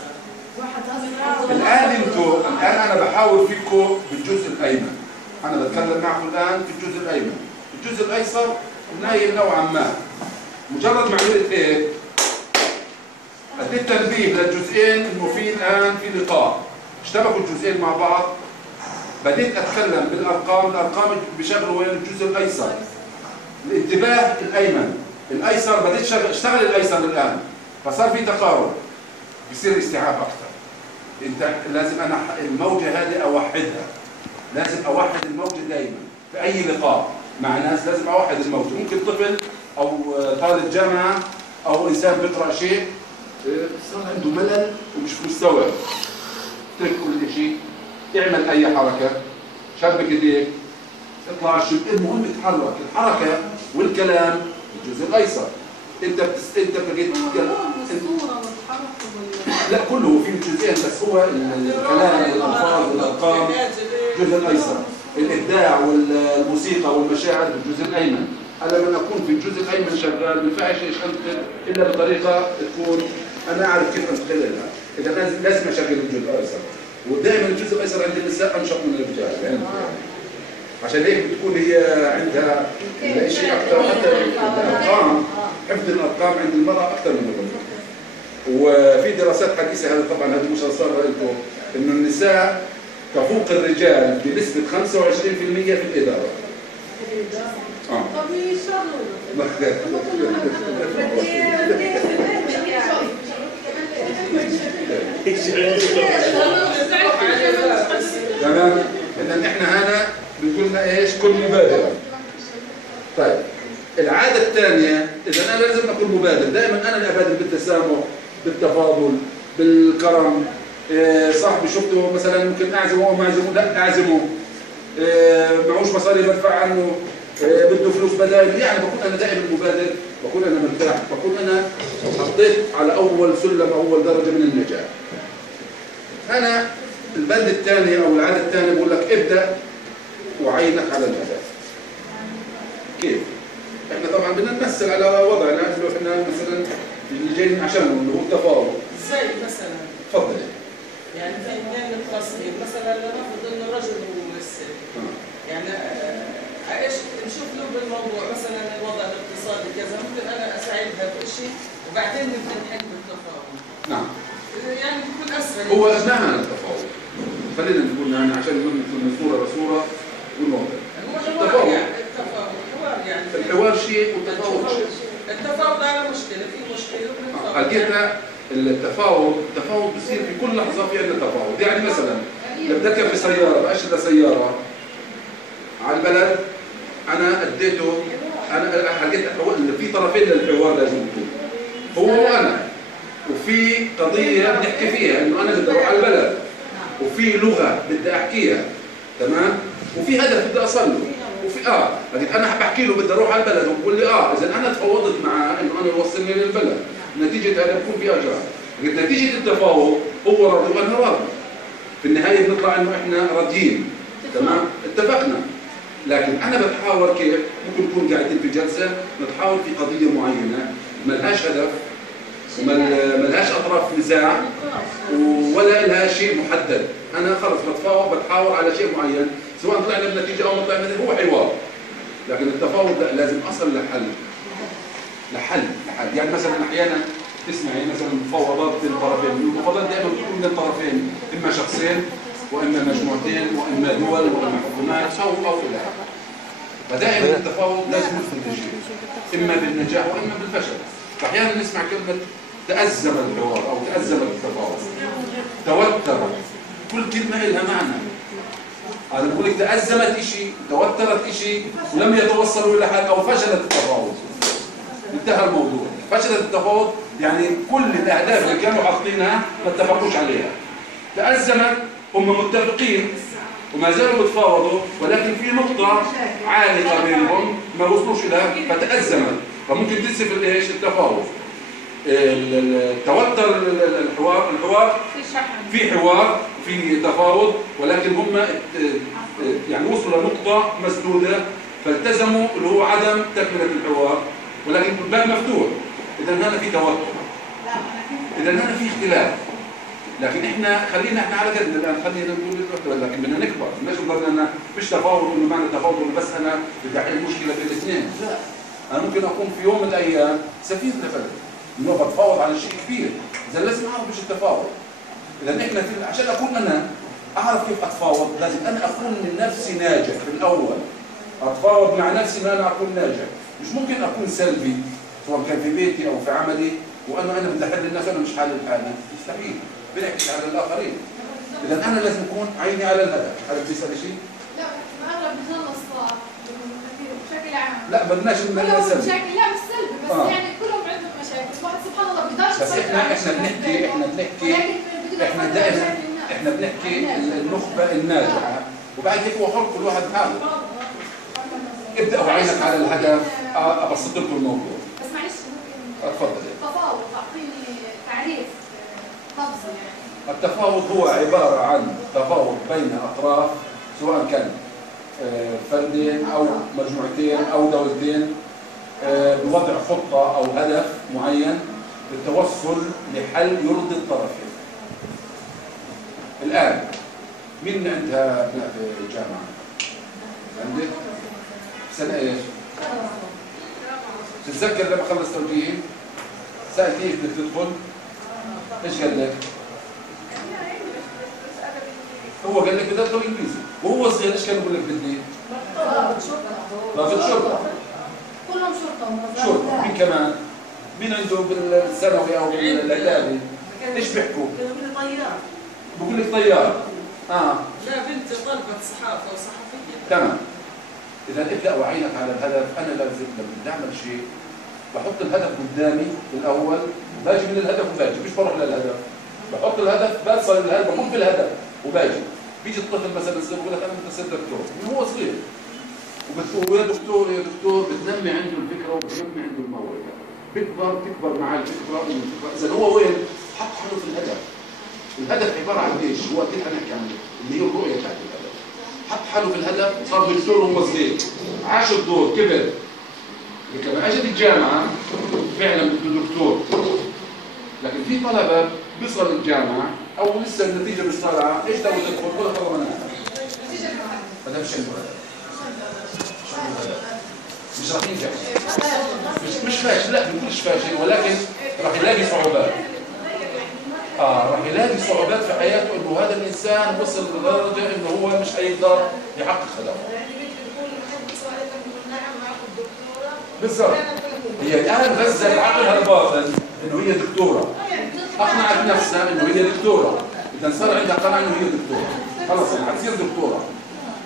الان انا بحاول فيكم بالجزء الايمن. انا بتكلم معكم الان في الجزء الايمن. الجزء الايسر نايم نوعا ما. مجرد ما عملت هيك اديت تنبيه للجزئين انه في الان في لقاء، اشتبكوا الجزئين مع بعض. بديت اتكلم بالارقام، الارقام بشغلوا وين؟ الجزء الايسر. الانتباه الايمن، الايسر بديت اشتغل الايسر الان، فصار في تقارب، بصير استيعاب اكثر. انت لازم انا الموجه هذه اوحدها، لازم اوحد الموجه دائما في اي لقاء مع ناس، لازم اوحد الموجه. ممكن طفل او طالب جامعه او انسان بيقرا شيء صار عنده ملل ومش مستوعب، اترك كل شيء، اعمل اي حركه، شبك ايديك، اطلع الشبك، المهم اتحرك، الحركه والكلام الجزء الايسر. انت بقيت لا كله في جزئين بس، هو الكلام والالفاظ والارقام الجزء الايسر، الابداع والموسيقى والمشاعر بالجزء الايمن. انا لما اكون في الجزء الايمن شغال ما ينفعش اشتغل الا بطريقه تكون انا اعرف كيف اشتغلها، اذا لازم اشغل الجزء الايسر. ودائما الجزء الايسر عند النساء انشط من الرجال يعني عشان هيك بتكون هي عندها شيء اكثر، حتى الارقام، حفظ الارقام عند المراه اكثر من الرجل. وفي دراسات حديثه، هذا طبعا هذا مش صار رايته، انه النساء تفوق الرجال بنسبه 25% في الاداره. طب تمام. اذا احنا هنا بنقول ايش؟ كن مبادرا. طيب العاده الثانيه، اذا انا لازم اكون مبادر، دائما انا اللي ابادر بالتسامح، بالتفاضل، بالكرم. صاحبي شفته مثلا ممكن اعزمه او ما اعزمه، لا اعزمه. معوش مصاري بدفع عنه، بده فلوس بدائل، يعني بكون انا دائما مبادر، بكون انا مرتاح، بكون انا حطيت على اول سلم، اول درجه من النجاح. انا البند الثاني او العاده الثانيه بقول لك ابدا وعينك على الهدف. كيف؟ احنا طبعا بدنا نمثل على وضعنا، انه احنا مثلا اللي جايين عشانه اللي هو التفاوض. ازاي مثلا؟ تفضل. يعني في اثنين متخاصمين، مثلا لنفرض انه رجل وممثل. يعني ايش نشوف له بالموضوع، مثلا الوضع الاقتصادي كذا، ممكن انا اساعدها بشيء وبعدين نبدا نحل بالتفاوض. نعم. يعني بيكون اسهل. هو ابنائنا عن التفاوض. خلينا نقول يعني عشان ندخل من صوره لصوره والموضوع. التفاوض يعني الحوار يعني. الحوار شيء والتفاوض شيء. التفاوض على مشكله، في مشكله وبنتفاوض. حكينا التفاوض بصير في كل لحظه في عندنا تفاوض، يعني مثلا لما بركب بسياره باشتري سياره على البلد، انا اديته، انا حكيت في طرفين للحوار لازم يكون، هو وانا، وفي قضيه بنحكي فيها انه انا بدي اروح على البلد، وفي لغه بدي احكيها، تمام؟ وفي هدف بدي اصل له، وفي لكن انا بحكي له بدي اروح على البلد وبقول لي اذا انا تفاوضت معاه انه انا يوصلني للبلد، نتيجه هذا بكون في اجرام. لكن نتيجه التفاوض هو راضي وانا راضي. في النهايه بنطلع انه احنا راضيين، تمام؟ اتفقنا. لكن انا بتحاور كيف؟ ممكن نكون قاعدين في جلسه نتحاور في قضيه معينه ما لهاش هدف وما لهاش اطراف نزاع ولا لها شيء محدد، انا خلص بتحاور على شيء معين، سواء طلعنا بنتيجه او ما طلعنا، هو حوار. لكن التفاوض لا، لازم اصل لحل. يعني مثلا احيانا تسمعي مثلا مفاوضات بين الطرفين، المفاوضات دائما بتكون بين الطرفين، اما شخصين واما مجموعتين واما دول واما حكومات او الى اخره. فدائما التفاوض لازم يكون شيء، اما بالنجاح واما بالفشل. فاحيانا نسمع كلمه تأزم الحوار او تأزم التفاوض، توتر، كل كلمه لها معنى. انا بقول لك تأزمت شيء، توترت شيء، ولم يتوصلوا الى حل، او فشلت التفاوض. انتهى الموضوع. فشلت التفاوض يعني كل الاهداف اللي كانوا حاطينها ما اتفقوش عليها. تأزمت، هم متفقين وما زالوا بيتفاوضوا، ولكن في نقطة عالقة بينهم ما وصلوش لها فتأزمت، فممكن تسفل ايش؟ التفاوض. التوتر، الحوار في حوار، في تفاوض، ولكن هم يعني وصلوا لنقطة مسدودة فالتزموا اللي هو عدم تكملة الحوار، ولكن الباب مفتوح. إذا هنا في توتر، إذا هنا في اختلاف. لكن احنا خلينا على قدنا الان، خلينا نقول لكن بدنا نكبر، مش نضلنا مش تفاوض انه معنى تفاوض بس انا بدي احل مشكله بين الاثنين، لا. انا ممكن اكون في يوم من الايام سفير لبلد، انه بتفاوض على شيء كبير، اذا لازم اعرف ايش التفاوض. اذا احنا عشان اكون انا اعرف كيف اتفاوض، لازم انا اكون من نفسي ناجح في الاول. اتفاوض مع نفسي ان انا اكون ناجح، مش ممكن اكون سلبي سواء كان في بيتي او في عملي وانا بدي احل الناس وانا مش حالل حالنا، مستحيل. بنحكي على الاخرين. اذا انا لازم اكون عيني على الهدف. هذا بتسال شيء؟ لا اغلب بنخلص بشكل عام. لا بدناش بشكل لا مش سلبي بس يعني كلهم عندهم مشاكل بس احنا دائما احنا بنحكي النخبه الناجحه، وبعد هيك هو حر كل واحد حاله. ابداوا عينك على الهدف. ابسط لكم الموضوع. بس معلش ممكن اتفضلي. تفاوض، اعطيني تعريف لفظي يعني. التفاوض هو عباره عن تفاوض بين اطراف، سواء كان فردين او مجموعتين او دولتين، بوضع خطه او هدف معين للتوصل لحل يرضي الطرفين. الان مين عندها ابناء في الجامعه؟ عندك؟ سنه ايش؟ تتذكر لما خلص توجيه سأل كيف بدك تدخل؟ ايش قال لك؟ هو قال لك بدي ادخل انجليزي، وهو صغير ايش كان يقول لك بدي؟ ضابط شرطه. كلهم شرطه. شرطه. مين كمان؟ مين عنده بالثانوي او بالاعدادي؟ ايش بيحكوا؟ طيار. بقول لك طيار. لا بنتي طلبت صحافه وصحفيه. تمام. اذا ابدا وعينك على الهدف. انا لازم لما بدي اعمل شيء بحط الهدف قدامي بالاول، وباجي من الهدف وباجي، مش بروح للهدف. بحط الهدف، بوصل للهدف، بحط الهدف وباجي. بيجي الطفل مثلا صغير بقول لك انا بدي اصير دكتور، من هو صغير. وبتقول يا دكتور يا دكتور، بتنمي عنده الفكره وبتنمي عنده الموهبه. تكبر مع الفكره. اذا هو وين؟ حط حاله في الهدف. الهدف عباره عن ايش؟ هو اكيد حنحكي عنه، اللي هي الرؤيه تاعت الهدف. حط حاله في الهدف، صار دكتور وهو صغير. عاش الدور، كبر. لما اجت الجامعه فعلا بده دكتور. لكن في طلبه بيصل الجامعه او لسه النتيجه مش طالعه، ايش بدك تدخل؟ ولا طلبه منها. هذا مش عنده هدف. مش راح ينجح. مش فاشل، لا مش فاشل، ولكن راح يلاقي صعوبات. راح يلاقي صعوبات في حياته، انه هذا الانسان وصل لدرجه انه هو مش هيقدر يحقق هدفه. بالضبط. هي الان غزت عقلها الباطن انه هي دكتوره. اقنعت نفسها انه هي دكتوره. اذا صار عندها قناعه انه هي دكتوره، خلص يعني حتصير دكتوره.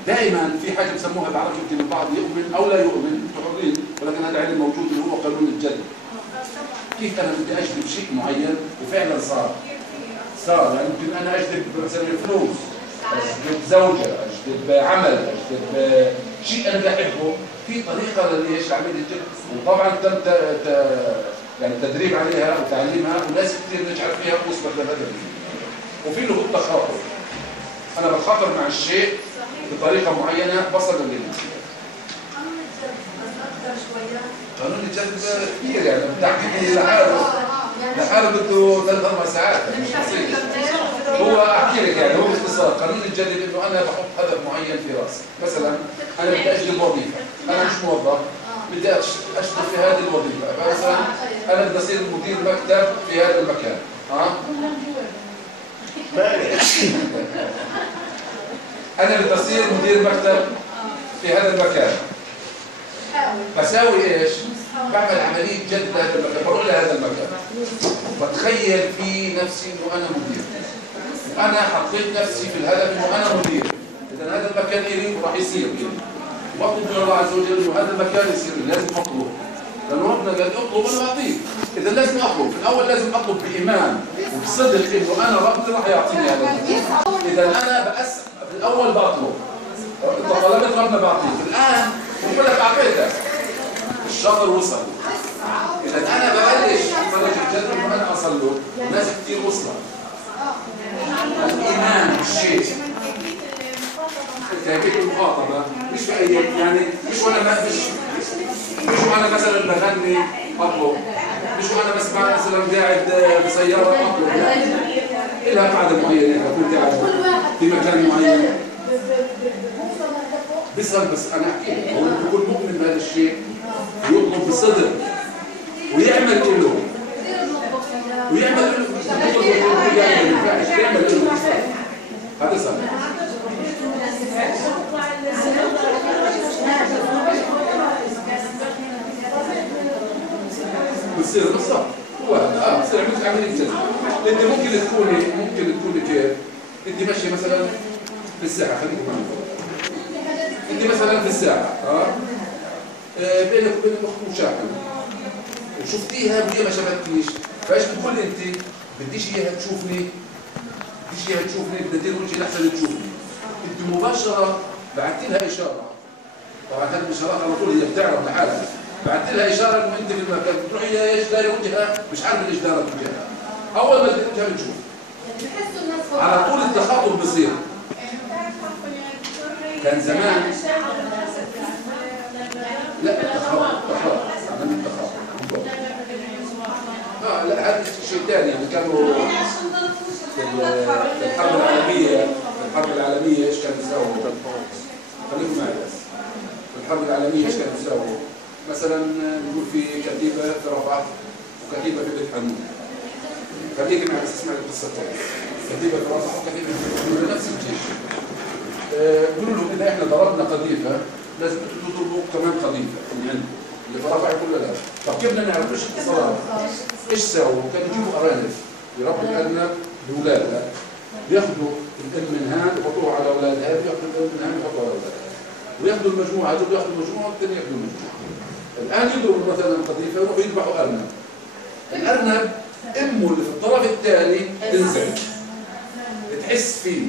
دائما في حاجه بسموها، بعرفش يمكن البعض يؤمن او لا يؤمن، انتم حرين، ولكن هذا علم موجود اللي هو قانون الجذب. كيف انا بدي اجذب شيء معين وفعلا صار. يعني يمكن انا اجذب مثلا فلوس، اجذب زوجه، اجذب عمل، اجذب شيء انا بحبه. في طريقه ليش لعمليه الجذب، وطبعا تم يعني التدريب عليها وتعليمها، وناس كثير نجحت فيها ووصلت للهدف. وفي له التخاطر. انا بتخاطر مع الشيء بطريقه معينه بصل للنتيجه. قانون الجذب كثير يعني بتحكي لحاله بده 3-4 ساعات، مش بسيط. هو احكي لك يعني، هو باختصار قانون الجذب انه انا بحط هدف معين في راسي. مثلا انا بدي اجلب وظيفه، انا مش موظف، بدي اشتغل في هذه الوظيفه. مثلا انا بدي اصير مدير مكتب في هذا المكان. انا بدي اصير مدير مكتب في هذا المكان. بساوي ايش؟ بعمل عمليه جذب لهذا المكان، بروح لهذا المكان، بتخيل في نفسي انه انا مدير. انا حطيت نفسي في الهدف انه انا مدير. اذا هذا المكان الي وراح يصير الي. واطلب من الله عز وجل انه هذا المكان يصير لي، لازم اطلب. لانه ربنا قال اطلب انا بعطيك. اذا لازم اطلب، في الاول لازم اطلب بايمان وبصدق انه انا ربنا راح يعطيني هذا المكان. اذا انا في الاول بطلب. انت طلبت ربنا بعطيك. الان بقول لك اعطيتك. الشاطر وصل. اذا انا ببلش درجه الجذب انه انا اصل له، ناس كثير وصلت. الايمان بالشيء. كيفيه المخاطبه، مش في اي يعني، مش وانا مثلا بغني اطلب، مش وانا بسمع مثلا قاعد بسياره اطلب، لا. لها قاعده معينه، اكون قاعد في مكان معين بيصل. بس انا احكي لك، هو بيكون مؤمن بهذا الشيء ويطلب بصدق ويعمل له هذا صح. بصير بالضبط. هو بصير عمليه جذب. انت ممكن تكوني كيف؟ انت ماشي مثلا في الساحه، خليك معي. انت مثلا في الساحه بينك وبين الاخت مشاكل، وشفتيها وهي ما شافتكيش، فايش بتقول انت؟ بديش اياها تشوفني، بديش اياها تشوفني، بدي ادير وجهي لحسن تشوفني. انت مباشره بعثت لها اشاره، طبعا هذه الاشارات على طول هي بتعرف لحالها، بعثت لها اشاره انه انت في المكان، بتروحي هي ايش دايره وجهها، مش عارفه ايش دايره وجهها. اول ما تدير وجهها بتشوف. على طول التخاطب بصير. كان زمان لا تخاطب عمليه تخاطب. لا هذا شيء ثاني، يعني كانوا في الحرب العالميه ايش كانوا يساووا؟ خليكم معي بس. في الحرب العالميه ايش كانوا يساووا؟ مثلا نقول في كتيبه في رفح وكتيبه في بيت حنون. خليكي معي بس اسمعي القصه كويس. كتيبه في رفح وكتيبه في بيت حنون نفس الجيش. قولوا لهم اذا احنا ضربنا قذيفه لازم تضربوا كمان قذيفه من عندكم. اللي في رفح يقول لا. طب كيف بدنا نعرف ايش اتصالات؟ ايش ساووا؟ كانوا يجيبوا ارانب يربوا الارنب لاولادها، بياخذوا الام من هان يحطوها على اولادها، بياخذوا الام من هان يحطوها على اولادها، وياخذوا المجموعه، هذول ياخذوا مجموعه والثاني ياخذوا مجموعه. الان يضربوا مثلا قذيفه يروحوا يذبحوا ارنب. الارنب امه اللي في الطرف الثاني تنزعج، تحس فيه.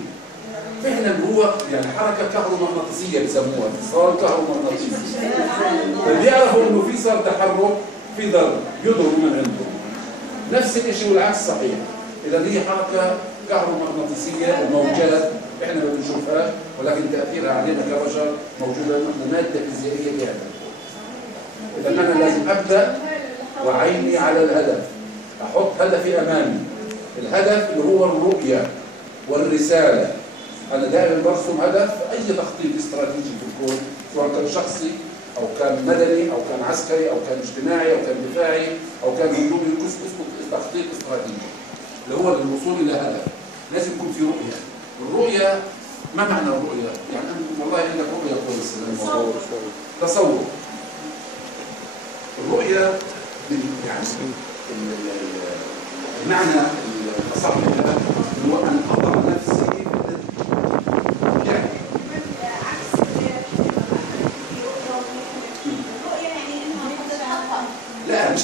فعلا هو يعني حركه كهرومغناطيسيه بسموها، اتصال كهرومغناطيسي. فبيعرفوا انه في صار تحرك، في ضرب، يضربوا من عندهم. نفس الشيء والعكس صحيح. اذا هي حركه كهرومغناطيسيه وموجات احنا ما بنشوفهاش، ولكن تاثيرها علينا كبشر موجوده، نحن ماده فيزيائيه بها. اذا انا لازم ابدا وعيني على الهدف، احط هدفي امامي. الهدف اللي هو الرؤيه والرساله. أنا دائما برسم هدف أي تخطيط استراتيجي في الكون، سواء كان شخصي أو كان مدني أو كان عسكري أو كان اجتماعي أو كان دفاعي أو كان هجومي، تخطيط استراتيجي اللي هو للوصول إلى هدف. لازم يكون في رؤية. الرؤية ما معنى الرؤية؟ يعني أنت والله عندك رؤية كويسة للموضوع. تصور. الرؤية يعني المعنى الأصح منها هو أن أضع نفسي لا مش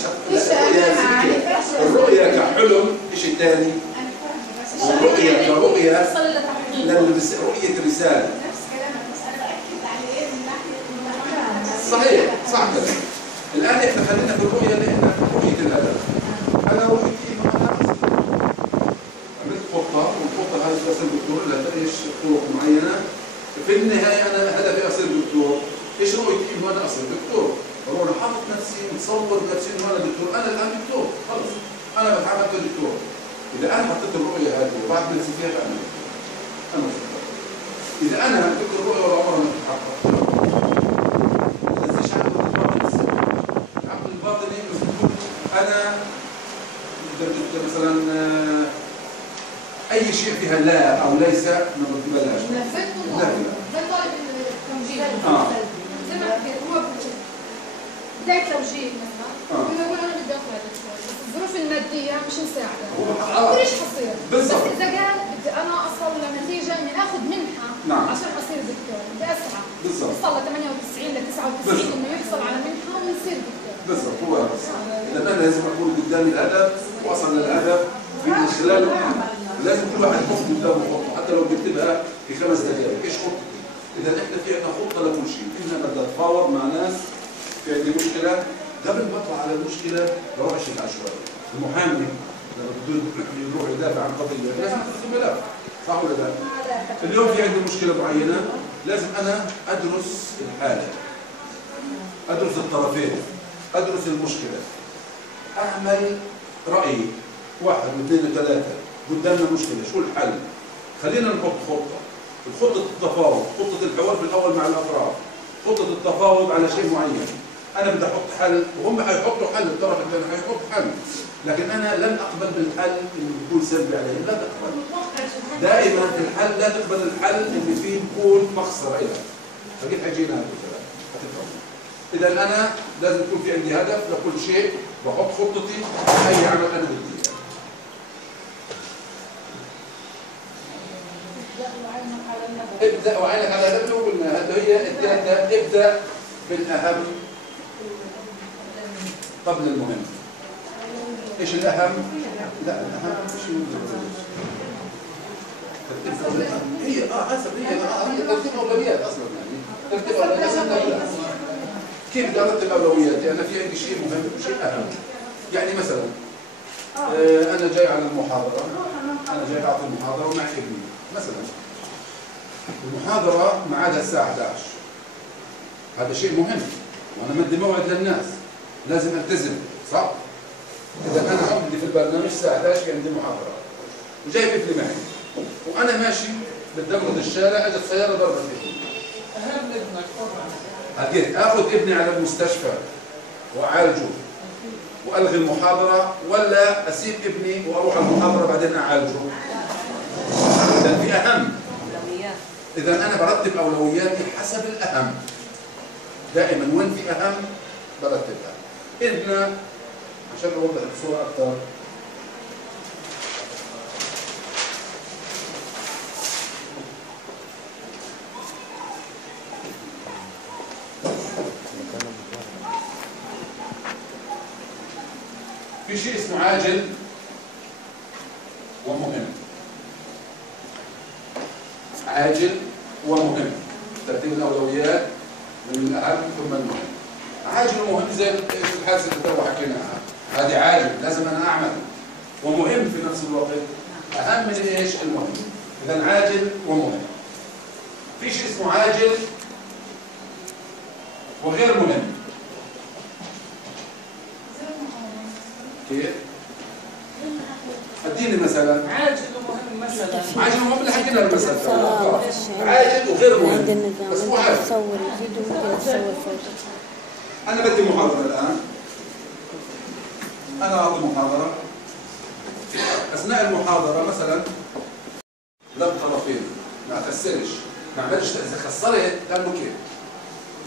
الرؤية كحلم شيء ثاني. الرؤية كرؤية رؤية الرسالة. صحيح صح كده. الآن احنا خلينا في الرؤية اللي احنا رؤية الهدف. أنا رؤيتي إنه أنا عملت خطة، والخطة هذه تصير دكتور لها ايش طرق معينة. في النهاية أنا هدفي أصير دكتور. ايش رؤيتي إنه أنا أصير دكتور؟ أنا حاطط نفسي متصور نفسي إنه أنا دكتور، أنا الآن دكتور، خلص أنا بتعامل كدكتور. إذا أنا حطيت الرؤية هذه وبعد نفسي فيها فأنا دكتور. أنا دكتور. إذا أنا عندك الرؤية ولا عمرها ما تتحقق. ليش عقل الباطني؟ العقل الباطني أنا مثلا أي شيء فيها لا أو ليس ما بقبلهاش. لا بداية توجيه مثلا بيقول انا بدي اخذ الظروف المادية مش مساعدة ليش حصير؟ بالضبط. بس إذا قال بدي أنا أصل لنتيجة إني آخذ منحة عشان أصير دكتور، بدي أسعى بالضبط. يوصل ل 98 ل 99 إنه يحصل على منحة ويصير دكتور. بالضبط هو إذا أنا لازم أكون قدامي الهدف وأصل للهدف من خلال لازم كل واحد يحط قدامه خطة، حتى لو بكتبها في 5 دقائق، إيش خطتي؟ إذا إحنا في عندنا خطة لكل شيء، إحنا بدنا نتفاوض مع ناس في عندي مشكلة، قبل ما أطلع على المشكلة بروح أشيك عشوائي. المحامي لما بده يروح يدافع عن قضية لازم يدرس ملف، صح ولا لا؟ اليوم في عندي مشكلة معينة، لازم أنا أدرس الحالة. أدرس الطرفين، أدرس المشكلة. أعمل رأي 1 و2 و3 قدامنا مشكلة، شو الحل؟ خلينا نحط خطة. خطة التفاوض، خطة الحوار في الأول مع الأطراف، خطة التفاوض على شيء معين. أنا بدي أحط حل وهم حيحطوا حل، الطرف الثاني حيحط حل، لكن أنا لن أقبل بالحل اللي بيكون سلبي عليهم، لا تقبل. دائما في الحل لا تقبل الحل اللي فيه بيكون مخسر إلك. فكيف حيجينا هذا الكلام؟ إذا أنا لازم يكون في عندي هدف لكل شيء، بحط خطتي أي عمل أنا بدي. ابدأ وعينك على الهدف اللي قلنا، هذا هي الثالثة، ابدأ بالأهم قبل المهم. ايش الاهم؟ لا الاهم مش هي حسب هي ترتيب اولويات اصلا يعني ترتيب اولويات. كيف بدي ارتب اولوياتي؟ يعني في عندي شيء مهم وشيء اهم. يعني مثلا انا جاي على المحاضره، انا جاي اعطي المحاضره ومع ابني مثلا. المحاضره ميعادها الساعه 11. هذا شيء مهم وانا مدي موعد للناس لازم التزم، صح؟ اذا انا عندي في البرنامج الساعه 11 في عندي محاضره وجايب ابني معي وانا ماشي بالدمرة الشارع اجت سياره ضربت ابني. اهم ابنك طبعا. هديت اخذ ابني على المستشفى واعالجه والغي المحاضره ولا اسيب ابني واروح على المحاضره بعدين اعالجه؟ اذا في اهم. اذا انا برتب اولوياتي حسب الاهم. دائما وين في اهم برتبها. ابننا عشان اوضح الصوره اكثر. في شيء اسمه عاجل ومهم. عاجل ومهم. ترتيب الاولويات من الاهم ثم المهم. عاجل ومهم زي الحادثه اللي تو حكيناها، هذه عاجل لازم انا اعمل، ومهم في نفس الوقت. اهم من ايش؟ المهم. اذا عاجل ومهم. في شيء اسمه عاجل وغير مهم. كيف؟ اديني مثلا عاجل ومهم مثلا. عاجل ومهم اللي حكينا المثل. عاجل وغير مهم. بس مو عاجل. انا بدي محاضره الان. انا اعطي محاضره. اثناء المحاضره مثلا ضرب طرفين، ما اخسرش، ما اعملش. اذا خسرت لانه كيف؟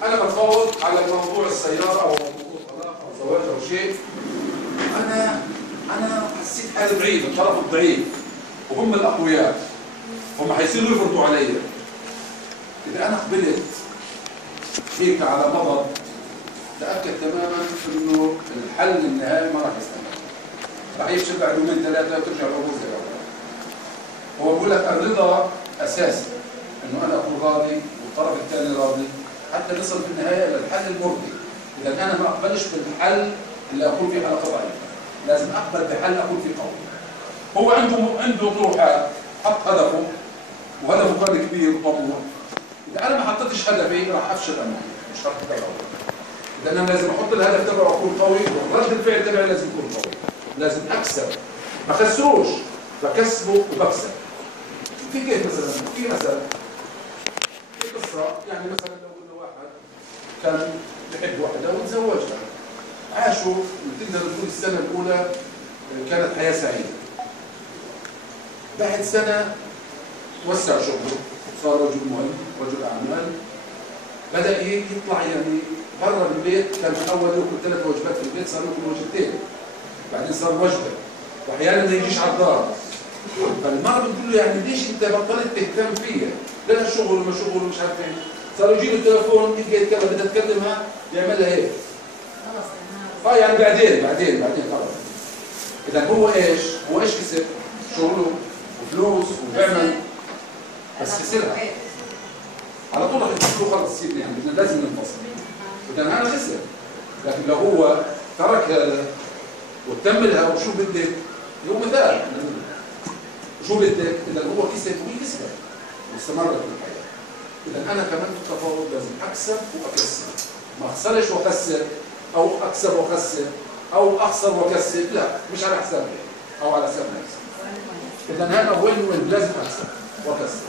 انا بتفاوض على موضوع السياره او موضوع الطلاق او زواج او شيء. انا حسيت حالي ضعيف، الطرف الضعيف وهم الاقوياء، هم حيصيروا يفرضوا علي. اذا انا قبلت هيك على مضض، تاكد تماما انه الحل النهائي ما راح يستمر. راح يفشل بعد يومين ثلاثه وترجع الامور زي الاول. هو بقول لك الرضا اساسي، انه انا اكون راضي والطرف الثاني راضي حتى نصل في النهايه الى الحل المرضي. اذا انا ما اقبلش بالحل اللي اكون فيه حلقه ضعيفه، لازم اقبل بحل اكون فيه قوي. هو عنده طروحات، حط هدفه وهدفه كان كبير وطموح. اذا انا ما حطيتش هدفي راح افشل امامي، مش راح اتبعه. اذا انا لازم احط الهدف تبعه واكون قوي، ورد الفعل تبعي لازم يكون قوي. لازم اكسب، ما اخسروش، بكسبه وبكسب. في كيف مثلا؟ في مثلا في قصه، يعني مثلا لو قلنا واحد كان بحب واحده وتزوجها. عاشوا تقدر تقول السنه الاولى كانت حياه سعيده. بعد سنه وسع شغله، صار رجل مهم، رجل اعمال، بدا يطلع يعني برا البيت. كان اول ياكل 3 وجبات في البيت، صار ياكل وجبتين، بعدين صار وجبه، واحيانا ما يجيش على الدار. فالمرة بتقول له يعني ليش انت بطلت تهتم فيا؟ لا شغل وما شغل ومش عارف ايه. صار يجي له التليفون يجي يتكلم، بدها تكلمها يعمل لها هيك. يعني بعدين خلاص. اذا هو ايش كسب؟ شغله وفلوس وبيعمل، بس خسرها. على طول رح يقول له خلص سيبني، يعني بدنا لازم ننفصل. اذا انا خسر. لكن لو هو ترك هذا وكملها وشو بدك؟ هو مثال. شو بدك؟ اذا هو كسب وهي كسبت واستمرت في الحياه. اذا انا كمان في التفاوض لازم اكسب واكسب، ما اخسرش واخسر، او اكسب واخسر، او اخسر واكسب، لا، مش على حسابي او على حساب نفسي. اذا هذا وين لازم اكسب واكسب.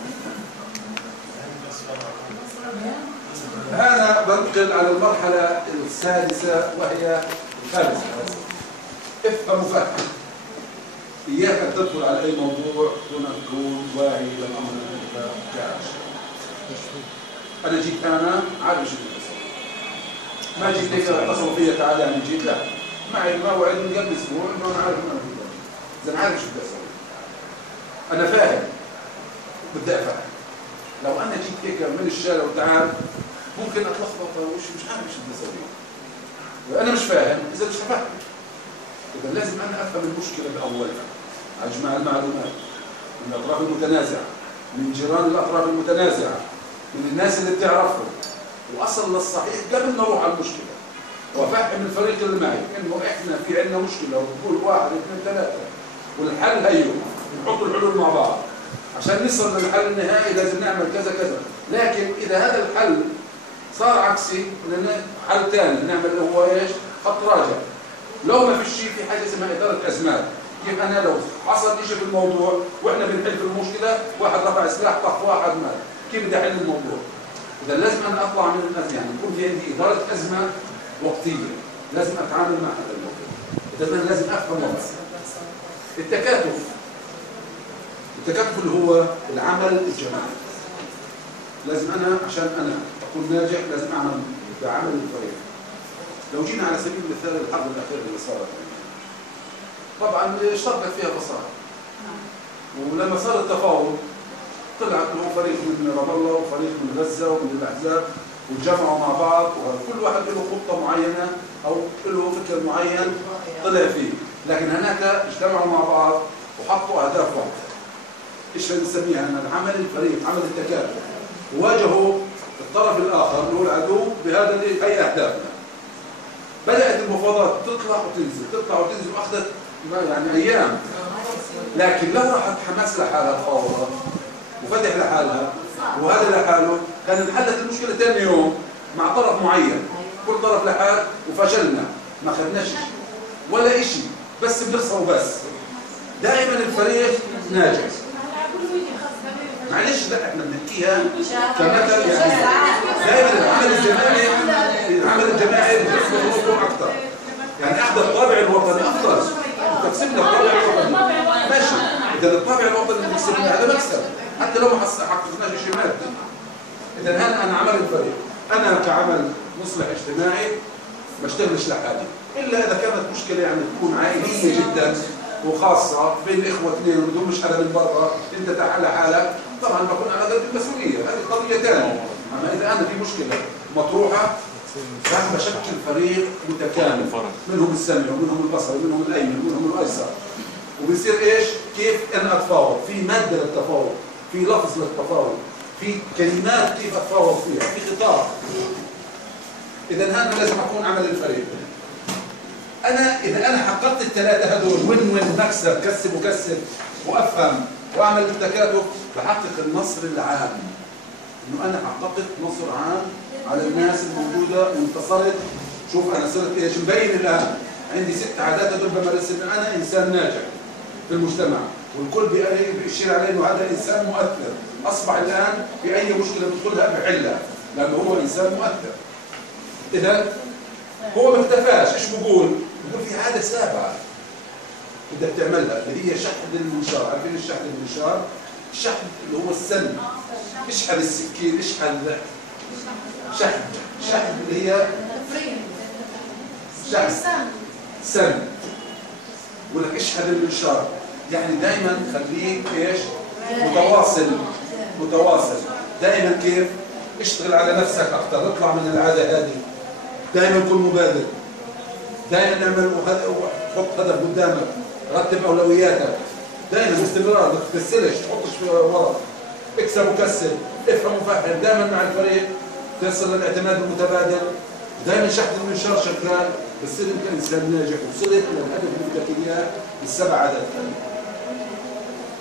هذا بنتقل على المرحله السادسه وهي الخامسه. افهم وفهم. إياك أن تدخل على أي موضوع دون أن تكون واعي للأمر الذي أنت جالس. أنا جيت أنا عارف شو بدي أسوي. ما جيت ليك اتصلوا فيا تعال يعني جيت، لا. معي موعد من قبل أسبوع إنه أنا عارف إنه بدي. إذا عارف شو بدي أسوي. أنا فاهم. بدي أفهم. لو أنا جيت هيك من الشارع وتعال ممكن أتلخبط مش عارف شو بدي أسوي. وأنا مش فاهم إذا مش فاهم. إذا لازم أنا أفهم المشكلة بأولها، أجمع المعلومات من الأطراف المتنازعة، من جيران الأطراف المتنازعة، من الناس اللي بتعرفهم، وأصل للصحيح قبل ما أروح على المشكلة. وأفهم الفريق اللي معي إنه إحنا في عندنا مشكلة وبقول 1 2 3 والحل هيو، نحط الحلول مع بعض عشان نصل للحل النهائي لازم نعمل كذا كذا. لكن إذا هذا الحل صار عكسي بدنا حل ثاني نعمل اللي هو ايش؟ خط راجع. لو ما فيش شيء في حاجه اسمها اداره ازمات، كيف انا لو حصل شيء في الموضوع واحنا بنحل في المشكله، واحد رفع سلاح طخ واحد مات، كيف بدي احل الموضوع؟ اذا لازم انا اطلع من الازمه، يعني يكون في عندي اداره ازمه وقتيه، لازم اتعامل مع هذا الموضوع. اذا انا لازم افهم وضع التكاتف اللي هو العمل الجماعي. لازم انا عشان انا اكون ناجح لازم اعمل بعمل الفريق. لو جينا على سبيل المثال الحرب الاخيره اللي صارت، طبعا اشتركت فيها بصائر، ولما صار التفاوض طلع له فريق من رام الله وفريق من غزه ومن الاحزاب وتجمعوا مع بعض، وكل واحد له خطه معينه او له فكر معين طلع فيه، لكن هناك اجتمعوا مع بعض وحطوا اهداف واحده. ايش بنسميها؟ العمل الفريق، عمل التكاتف. وواجهوا الطرف الاخر اللي هو العدو بهذا هي اهدافنا. بدات المفاوضات تطلع وتنزل تطلع وتنزل، واخذت يعني ايام. لكن لو راحت حماس لحالها تفاوضت وفتح لحالها وهذا لحاله، كان انحلت المشكله ثاني يوم مع طرف معين، كل طرف لحال وفشلنا، ما اخذناش شيء ولا شيء، بس بنخسر وبس. دائما الفريق ناجح. معلش لا احنا بنحكيها كمثل، يعني دائما العمل الجماعي بيحفظ الامور اكثر، يعني اخذ الطابع الوطني افضل. تكسبنا الطابع الوطني ماشي، اذا الطابع الوطني اللي بيكسبنا هذا مكسب حتى لو ما حققناش شيء مادي. اذا هذا انا عمل الفريق، انا كعمل مصلح اجتماعي ما اشتغلش لحالي، الا اذا كانت مشكله يعني تكون عائليه جدا وخاصه بين الاخوه اثنين وبدون مش حدا من برا، انت تحل حالك، طبعا بكون انا قد المسؤوليه، هذه قضيه ثانيه. اما اذا انا في مشكله مطروحه فانا بشكل فريق متكامل، منهم السمع ومنهم البصر ومنهم الايمن ومنهم الايسر، وبصير ايش؟ كيف انا اتفاوض، في ماده للتفاوض، في لفظ للتفاوض، في كلمات كيف اتفاوض فيها، في خطاب. اذا هذا لازم اكون عمل الفريق. اذا انا حققت الثلاثه هذول وين مكسب، كسب وكسب وافهم واعمل التكاتف، بحقق النصر العام. انه انا حققت نصر عام على الناس الموجوده وانتصرت. شوف انا صرت ايش مبين الان، عندي 6 عادات هذول بمارسهم، انا انسان ناجح في المجتمع، والكل بيشير عليه انه هذا انسان مؤثر. اصبح الان في اي مشكله بدخلها بحلها لانه هو انسان مؤثر. اذا هو ما اكتفاش، ايش بقول في عاده سابعه بدك تعملها اللي هي شحذ المنشار. عارفين الشحذ المنشار؟ الشحذ اللي هو السن، اشحذ السكين، اشحذ شحذ اللي هي شحذ سن، يقول لك اشحذ المنشار، يعني دائما خليك ايش؟ متواصل دائما. كيف؟ اشتغل على نفسك اكثر، اطلع من العاده هذه، دائما كن مبادر، دائما اعمل وحط هدف قدامك، رتب اولوياتك، دائما استمرار، ما تكسلش، تحطش في ورا، اكسب وكسب، افهم وفهم، دائما مع الفريق تصل للاعتماد المتبادل، دائما شحذ المنشار شغال، بتصير انت انسان ناجح وصلت للهدف اللي بدك اياه ال7 عادات.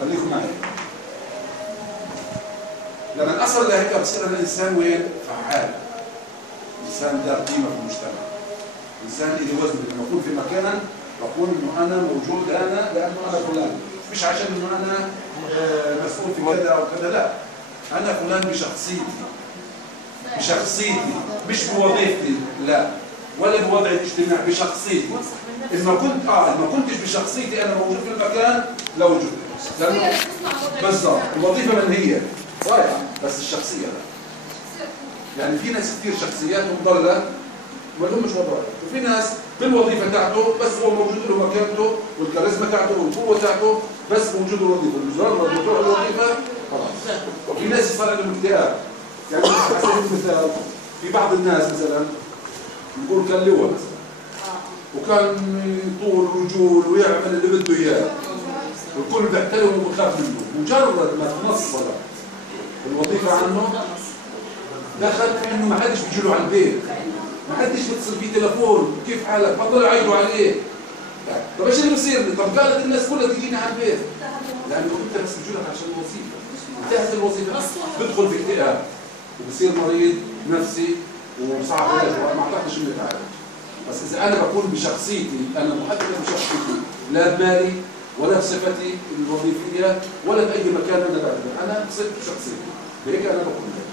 خليكم معي. لما اصل لهيك بصير الانسان وين؟ فعال. انسان ذا قيمه في المجتمع. انسان لي وزن، لما اكون في مكان بقول انه انا موجود انا لانه انا فلان، مش عشان انه انا مسؤول في كذا او كذا، لا. انا فلان بشخصيتي مش بوظيفتي، لا، ولا بوضعي الاجتماعي، بشخصيتي. إن ما كنتش بشخصيتي انا موجود في المكان لا وجود. بالضبط، الوظيفه من هي؟ صحيحه، بس الشخصيه لا. يعني في ناس كثير شخصياتهم ضلت ما لهمش وظائف، وفي ناس بالوظيفه تاعته بس هو موجود له مكانته والكاريزما تاعته والقوه تاعته، بس موجود الوظيفه، مجرد ما بتروح الوظيفه خلاص. وفي ناس صار عندهم اكتئاب. يعني على سبيل المثال في بعض الناس مثلا نقول كان لواء مثلا، وكان يطول رجول ويعمل اللي بده اياه، الكل بيحترمه وبخاف منه. مجرد ما تنصل الوظيفه عنه دخل في انه ما حدش بيجي له على البيت، ما حدش بيتصل فيه تليفون كيف حالك، بطلوا يعيدوا عليه. طب ايش اللي بصير؟ طب قالت الناس كلها تجينا على البيت، لانه انت بس بيجوا لك عشان الوظيفه، انتهت الوظيفه بدخل في اكتئاب وبصير مريض نفسي وصعب علاجه. ما اعتقدش انه يتعالج. بس اذا انا بكون بشخصيتي، انا محدد بشخصيتي، لا بمالي ولا بصفتي الوظيفيه ولا باي مكان انا بقدر، انا بصفه بشخصيتي، بهيك انا بكون هيك.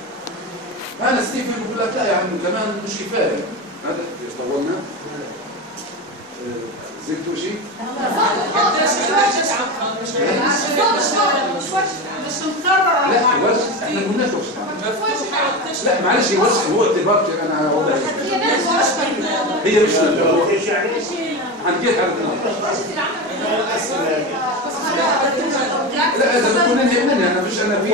انا ستيفن بقول لك لا يا عم كمان مش كفايه. هذا طولنا زدتوا شيء؟ مش مكرر. لا ورش احنا ما قلناش ورش. لا معلش هو اعتبار انا وضع هي مش حكيت على لا اذا بدكم ننهي بننهي، انا مش انا في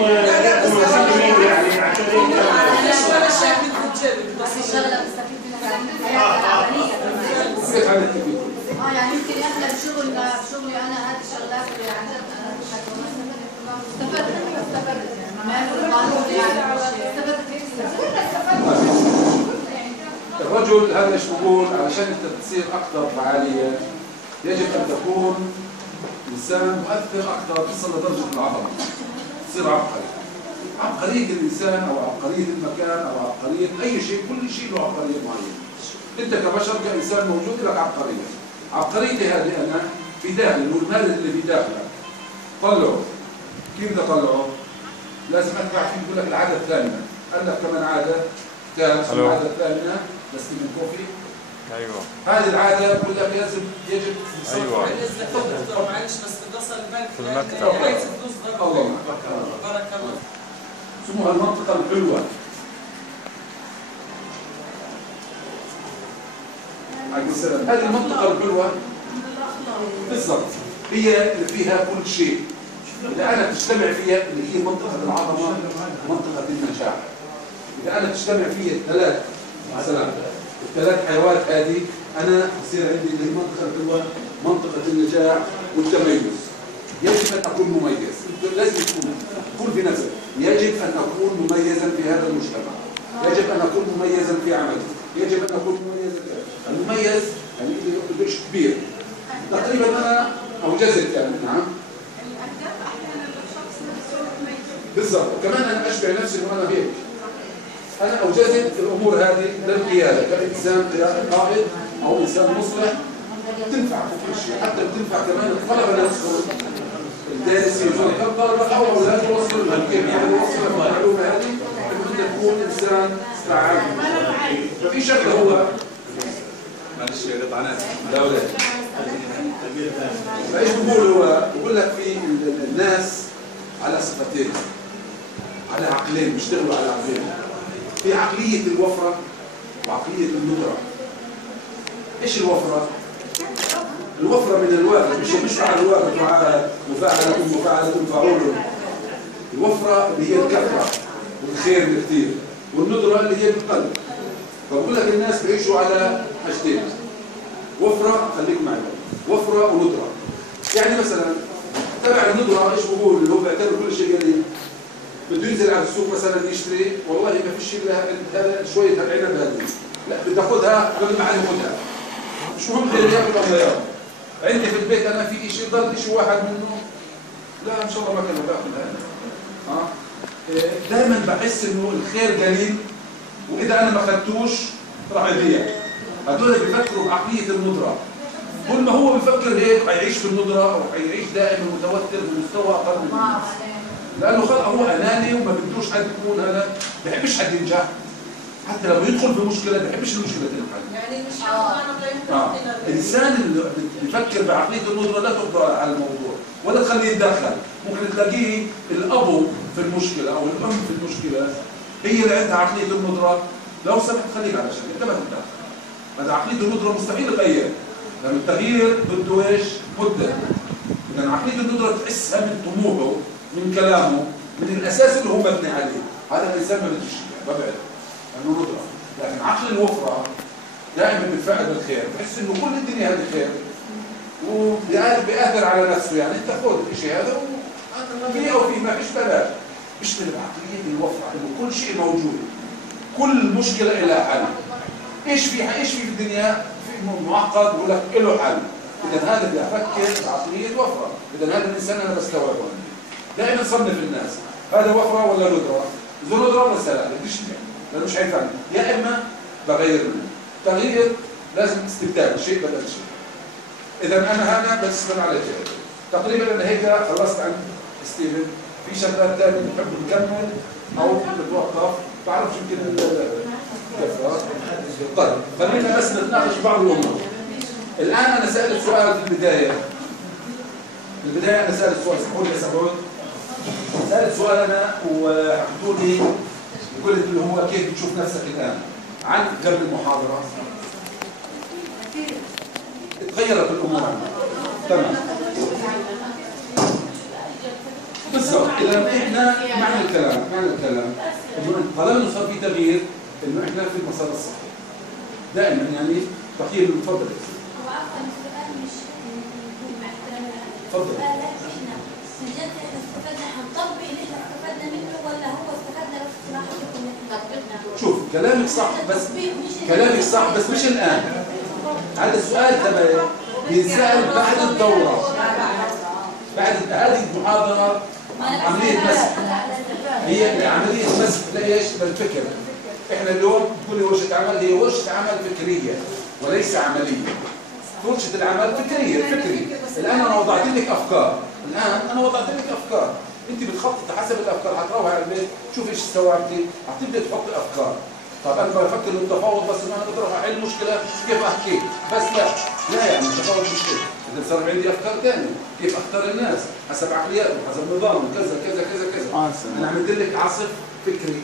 بس الشغله بستفيد منها العمليه. يعني يمكن احنا بشغلي انا هذه الشغلات اللي عن جد استفدت يعني ما القانون يعني استفدت كثير. الرجل هذا ايش بقول؟ علشان انت تصير اكثر فعاليه يجب ان تكون انسان مؤثر اكثر، تصل لدرجه العظمه، تصير عبقري. عبقريه الانسان او عبقريه المكان او عبقريه اي شيء، كل شيء له عبقريه معينه. انت كبشر كانسان موجود لك عبقريه. عبقريتي هذه انا في داخلي، المال اللي في داخلك طلعه. كيف بدي اطلعه؟ لازم ادفع فيه. بقول لك العاده الثامنه، قال لك كمان عاده كتاب العاده الثامنه لستيفن كوفي. ايوه هذه العاده بقول لك لازم يجب ايوه معلش بس اتصل البنك في المكتب. الله بارك الله. اسمها المنطقه الحلوه. عليكم السلام. هذه المنطقه الحلوه بالضبط هي اللي فيها كل شيء. إذا أنا تجتمع فيها اللي هي منطقة العظمة، منطقة النجاح. إذا أنا تجتمع فيها الثلاث مثلا الثلاث حيوات هذه، أنا بصير عندي اللي هي المنطقة الحلوة، منطقة النجاح والتميز. يجب أن أكون مميز، لازم تكون في نفسك. يجب أن أكون مميزا في هذا المجتمع. يجب أن أكون مميزا في عملي. يجب أن أكون مميزا في المميز يعني اللي مش كبير. تقريبا أنا أوجزت يعني نعم. بالضبط. كمان انا اشبع نفسي وانا هيك. انا اوجزت الامور هذه للقياده كانسان قائد او انسان مصلح، بتنفع في كل شيء، حتى بتنفع كمان الطلبه نفسهم الدارسين، الطلبه او اولاد يوصلوا لهم كيف يوصلوا المعلومه هذه، بدك تكون انسان فعال. ففي شغله هو معلش قطعنات لا ولا فايش بقول هو؟ بقول لك في الناس على صفتين، على عقلين، بيشتغلوا على عقلين. في عقلية الوفرة وعقلية الندرة. ايش الوفرة؟ الوفرة من الوارد، مش فعل الوارد مع مفاعلة فعول. الوفرة اللي هي الكثرة والخير الكثير، والندرة اللي هي القلب. فبقول لك الناس بيعيشوا على حاجتين، وفرة، خليك معي، وفرة وندرة. يعني مثلا تبع الندرة ايش بقول؟ اللي هو بيعتبر كل شيء قليل. بده ينزل على السوق مثلا يشتري، والله ما فيش الا هذا شويه العنب هذه، لا بدي اخذها قبل ما حد ياخذها. مش مهم غير ياكل الله ياكل. عندي في البيت انا في شيء ضل شيء واحد منه، لا ان شاء الله ما كان باكل هذا. دائما بحس انه الخير قليل، واذا انا ما اخذتوش راح يضيع. هذول بيفكروا بعقليه الندره. كل ما هو بفكر هيك حيعيش في الندره وحيعيش دائما متوتر بمستوى اقل من الناس. لانه خلق هو اناني وما بدوش حد يكون هذا، ما بحبش حد ينجح. حتى لو يدخل في مشكله ما بحبش المشكله تنحل. يعني مش الانسان اللي بيفكر بعقليه الندره لا تقدر على الموضوع ولا تخليه يتدخل. ممكن تلاقيه الاب في المشكله او الام في المشكله هي اللي عندها عقليه الندره، لو سمحت خليك على شكل انت ما تتدخل. هذا عقليه الندره مستحيل تغير، لانه التغيير بده ايش؟ مده. لان عقليه الندره تحسها من طموحه، من كلامه، من الاساس اللي هو مبني عليه. هذا الانسان ما بدوش ببعد لانه ندره. لكن عقل الوفره دائما بتفعل بالخير، بحس انه كل الدنيا هذه خير وبيأثر على نفسه. يعني انت خذ الشيء هذا في او في ما فيش بلاش. بيشتغل بعقليه الوفره انه كل شيء موجود، كل مشكله لها حل. ايش في الدنيا في معقد بقول لك له حل. اذا هذا بيفكر بعقليه وفره، اذا هذا الانسان انا بستوعبه. دائما صنف الناس هذا وفره ولا ندره؟ اذا ندره ولا سلام بديش لانه مش هينفع. يا اما بغير منه. تغيير لازم استبدال شيء بدل شيء. اذا انا هنا بستمع على شيء. تقريبا انا هيك خلصت عن ستيفن. في شغلات ثانيه بنحب نكمل او نتوقف، بعرفش يمكن طيب خلينا بس نتناقش بعض الامور. الان انا سالت سؤال في البدايه. انا سالت سؤال، اسمحوا لي يا سعود. سالت سؤال انا وحكيتوا لي قلت اللي هو كيف بتشوف نفسك الان عن قبل المحاضره. تغيرت الامور عندك. تمام بالضبط. اذا احنا معنى الكلام انه طالما صار في تغيير انه احنا في المسار الصحيح دائما. يعني تقييم. تفضل. هو اصلا السؤال مش تفضل. احنا من جد احنا استفدنا حنطبق اللي احنا استفدنا منه ولا هو استفدنا بس صراحه كنا طبقنا؟ شوف كلامك صح بس مش الان. هذا السؤال تبعي بينسال بعد الدوره، بعد هذه المحاضره. عمليه مسح، هي عمليه مسح لايش؟ للفكر. احنا اليوم بنقول ورشه عمل هي ورشه عمل فكريه وليس عمليه. ورشه العمل فكري. الان انا وضعت لك افكار، انت بتخطط حسب الافكار. حتروحي على البيت شوف ايش استوعبتي، حتبدا تحطي افكار. طب انا بفكر التفاوض بس انه انا بقدر احل مشكله كيف احكي بس لا يعني التفاوض مش كده. اذا صار عندي افكار ثانيه كيف اختار الناس حسب عقلياتهم حسب نظامهم كذا كذا كذا كذا. انا عملت لك عصف فكري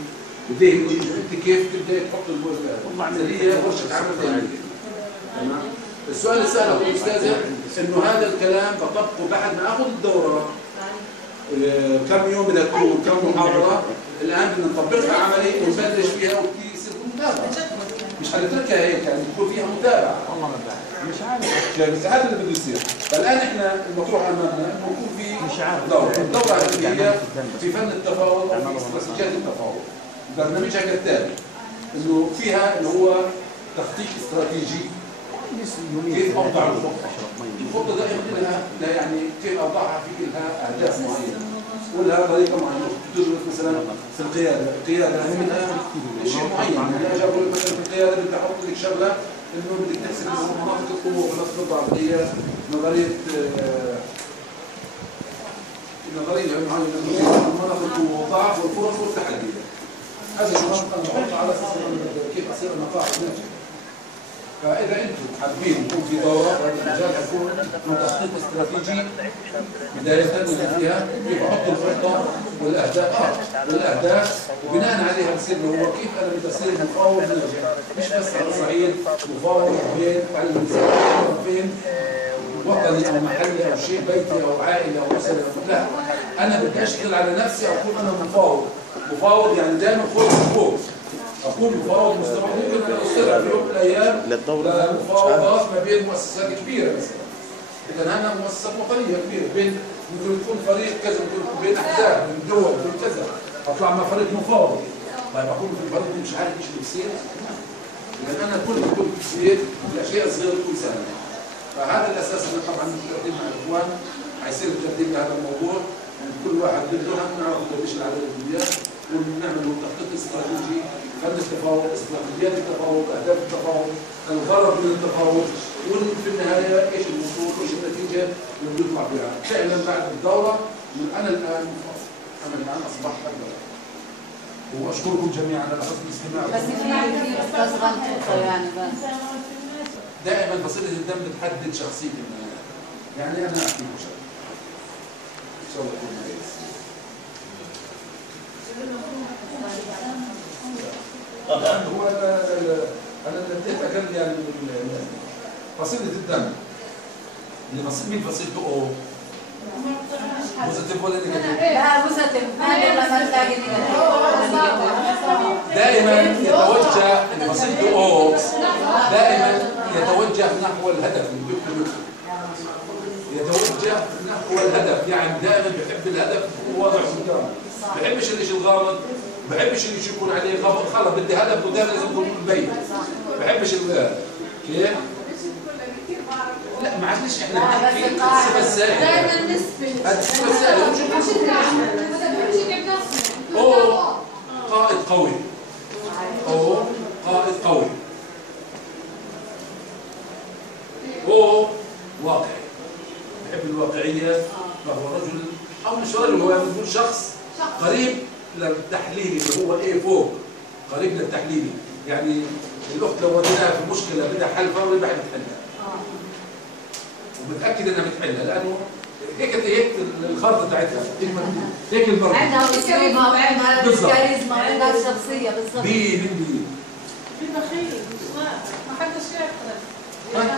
ذهني انت كيف تبداي تحط اللي هي ورشه عمل ذهنيه. تمام. السؤال اللي ساله الاستاذه انه هذا الكلام بطبقه بعد ما اخذ الدوره. كم يوم بدها تكون كم محاضره. الان بدنا نطبقها عملي ونبلش فيها وتصير متابعه. مش حنتركها هيك يعني يكون فيها متابعه. والله ما بعرف مش عارف يعني هذا اللي بده يصير. فالان احنا المطروح امامنا انه يكون في دوره هي في فن التفاوض او في استراتيجيات التفاوض. برنامجها كالتالي انه فيها اللي هو تخطيط استراتيجي. كيف اوضع الخطه دائما لها يعني كيف اوضعها في لها اهداف معينه ولها طريقه معينه. تدرس مثلا في القياده منها شيء معين. يعني اجي اقول مثلا في القياده بدي احط لك شغله انه بدك تحسب مناطق القوه ونقاط الضعف اللي هي نظريه معينه مناطق القوه والضعف والفرص والتحديات. هذا النقاط انا بحطها على اساس كيف اصير النقاط ناجحه. فإذا أنتم حابين يكون في دورة في هذا المجال حيكون تخطيط استراتيجي بداية فيها كيف أحط الخطة والأهداف وبناء عليها بصير هو كيف أنا بدي أصير مفاوض ناجح مش بس على صعيد مفاوض بين طرفين وطني أو محلي أو شيء بيتي أو عائلة أو أسرة. لا أنا بدي أشتغل على نفسي أكون أنا مفاوض يعني دائما فوق أكون مفاوض مستمر. ممكن أستمع في يوم من الأيام لمفاوضات ما بين مؤسسات كبيرة مثلا. إذا أنا مؤسسات وطنية كبيرة بين ممكن يكون فريق كذا ممكن يكون بين أحزاب بين دول بين كذا أطلع مع فريق مفاوض. طيب أكون في الفريق مش عارف إيش اللي بيصير. إذا أنا كل بتصير الأشياء الصغيرة تكون سهلة. فهذا الأساس اللي طبعا بالترتيب مع الإخوان حيصير الترتيب لهذا الموضوع. يعني كل واحد بده نعرف قديش العدد الدوليات ونعمل تخطيط استراتيجي فن التفاوض استراتيجيات التفاوض اهداف التفاوض الغرض من التفاوض وفي النهايه ايش الوصول ايش النتيجه اللي بنطلع بها. فعلا بعد الدوره انا الان اصبحت اقدر. واشكركم جميعا على حسن الاستماع. بس في استاذ غلطه يعني بس دائما بصيله الدم بتحدد شخصيه الناس. يعني انا احكي لكم شغله ان شاء الله يكون كويس. هو انا بديت اكلم يعني فصيله الدم اللي مين فصيلته او بوزيتيف ولا نيجاتيف؟ لا بوزيتيف ما لما تلاقي نيجاتيف دائما يتوجه الوسيط او دائما يتوجه نحو الهدف اللي بيبقى منه. يتوجه نحو الهدف، يعني دائما بيحب الهدف واضح قدامه. ما بحبش الشيء الغامض، ما بحبش الشيء يكون عليه غامض، خلص بدي هدف ودائما لازم يكون مبين. ما بحبش كيف؟ لا معلش احنا بنحكي الصفه السائله. دائما نسبة الصفه السائله او قائد قوي، او قائد قوي، او واقعي، بحب الواقعيه، فهو رجل او مش رجل، هو بنقول شخص قريب للتحليلي اللي هو ايه فوق، قريب للتحليلي، يعني الاخت لو وديناها في مشكله بدها حل فوري بعد بتحلها. ومتاكد انها بتحلها لانه هيك الخرطه بتاعتها هيك البرد. عندها اسلوبها وعندها الكاريزما وعندها الشخصيه بالضبط. بي في بخيل مش واقع، ما حدش يعرف.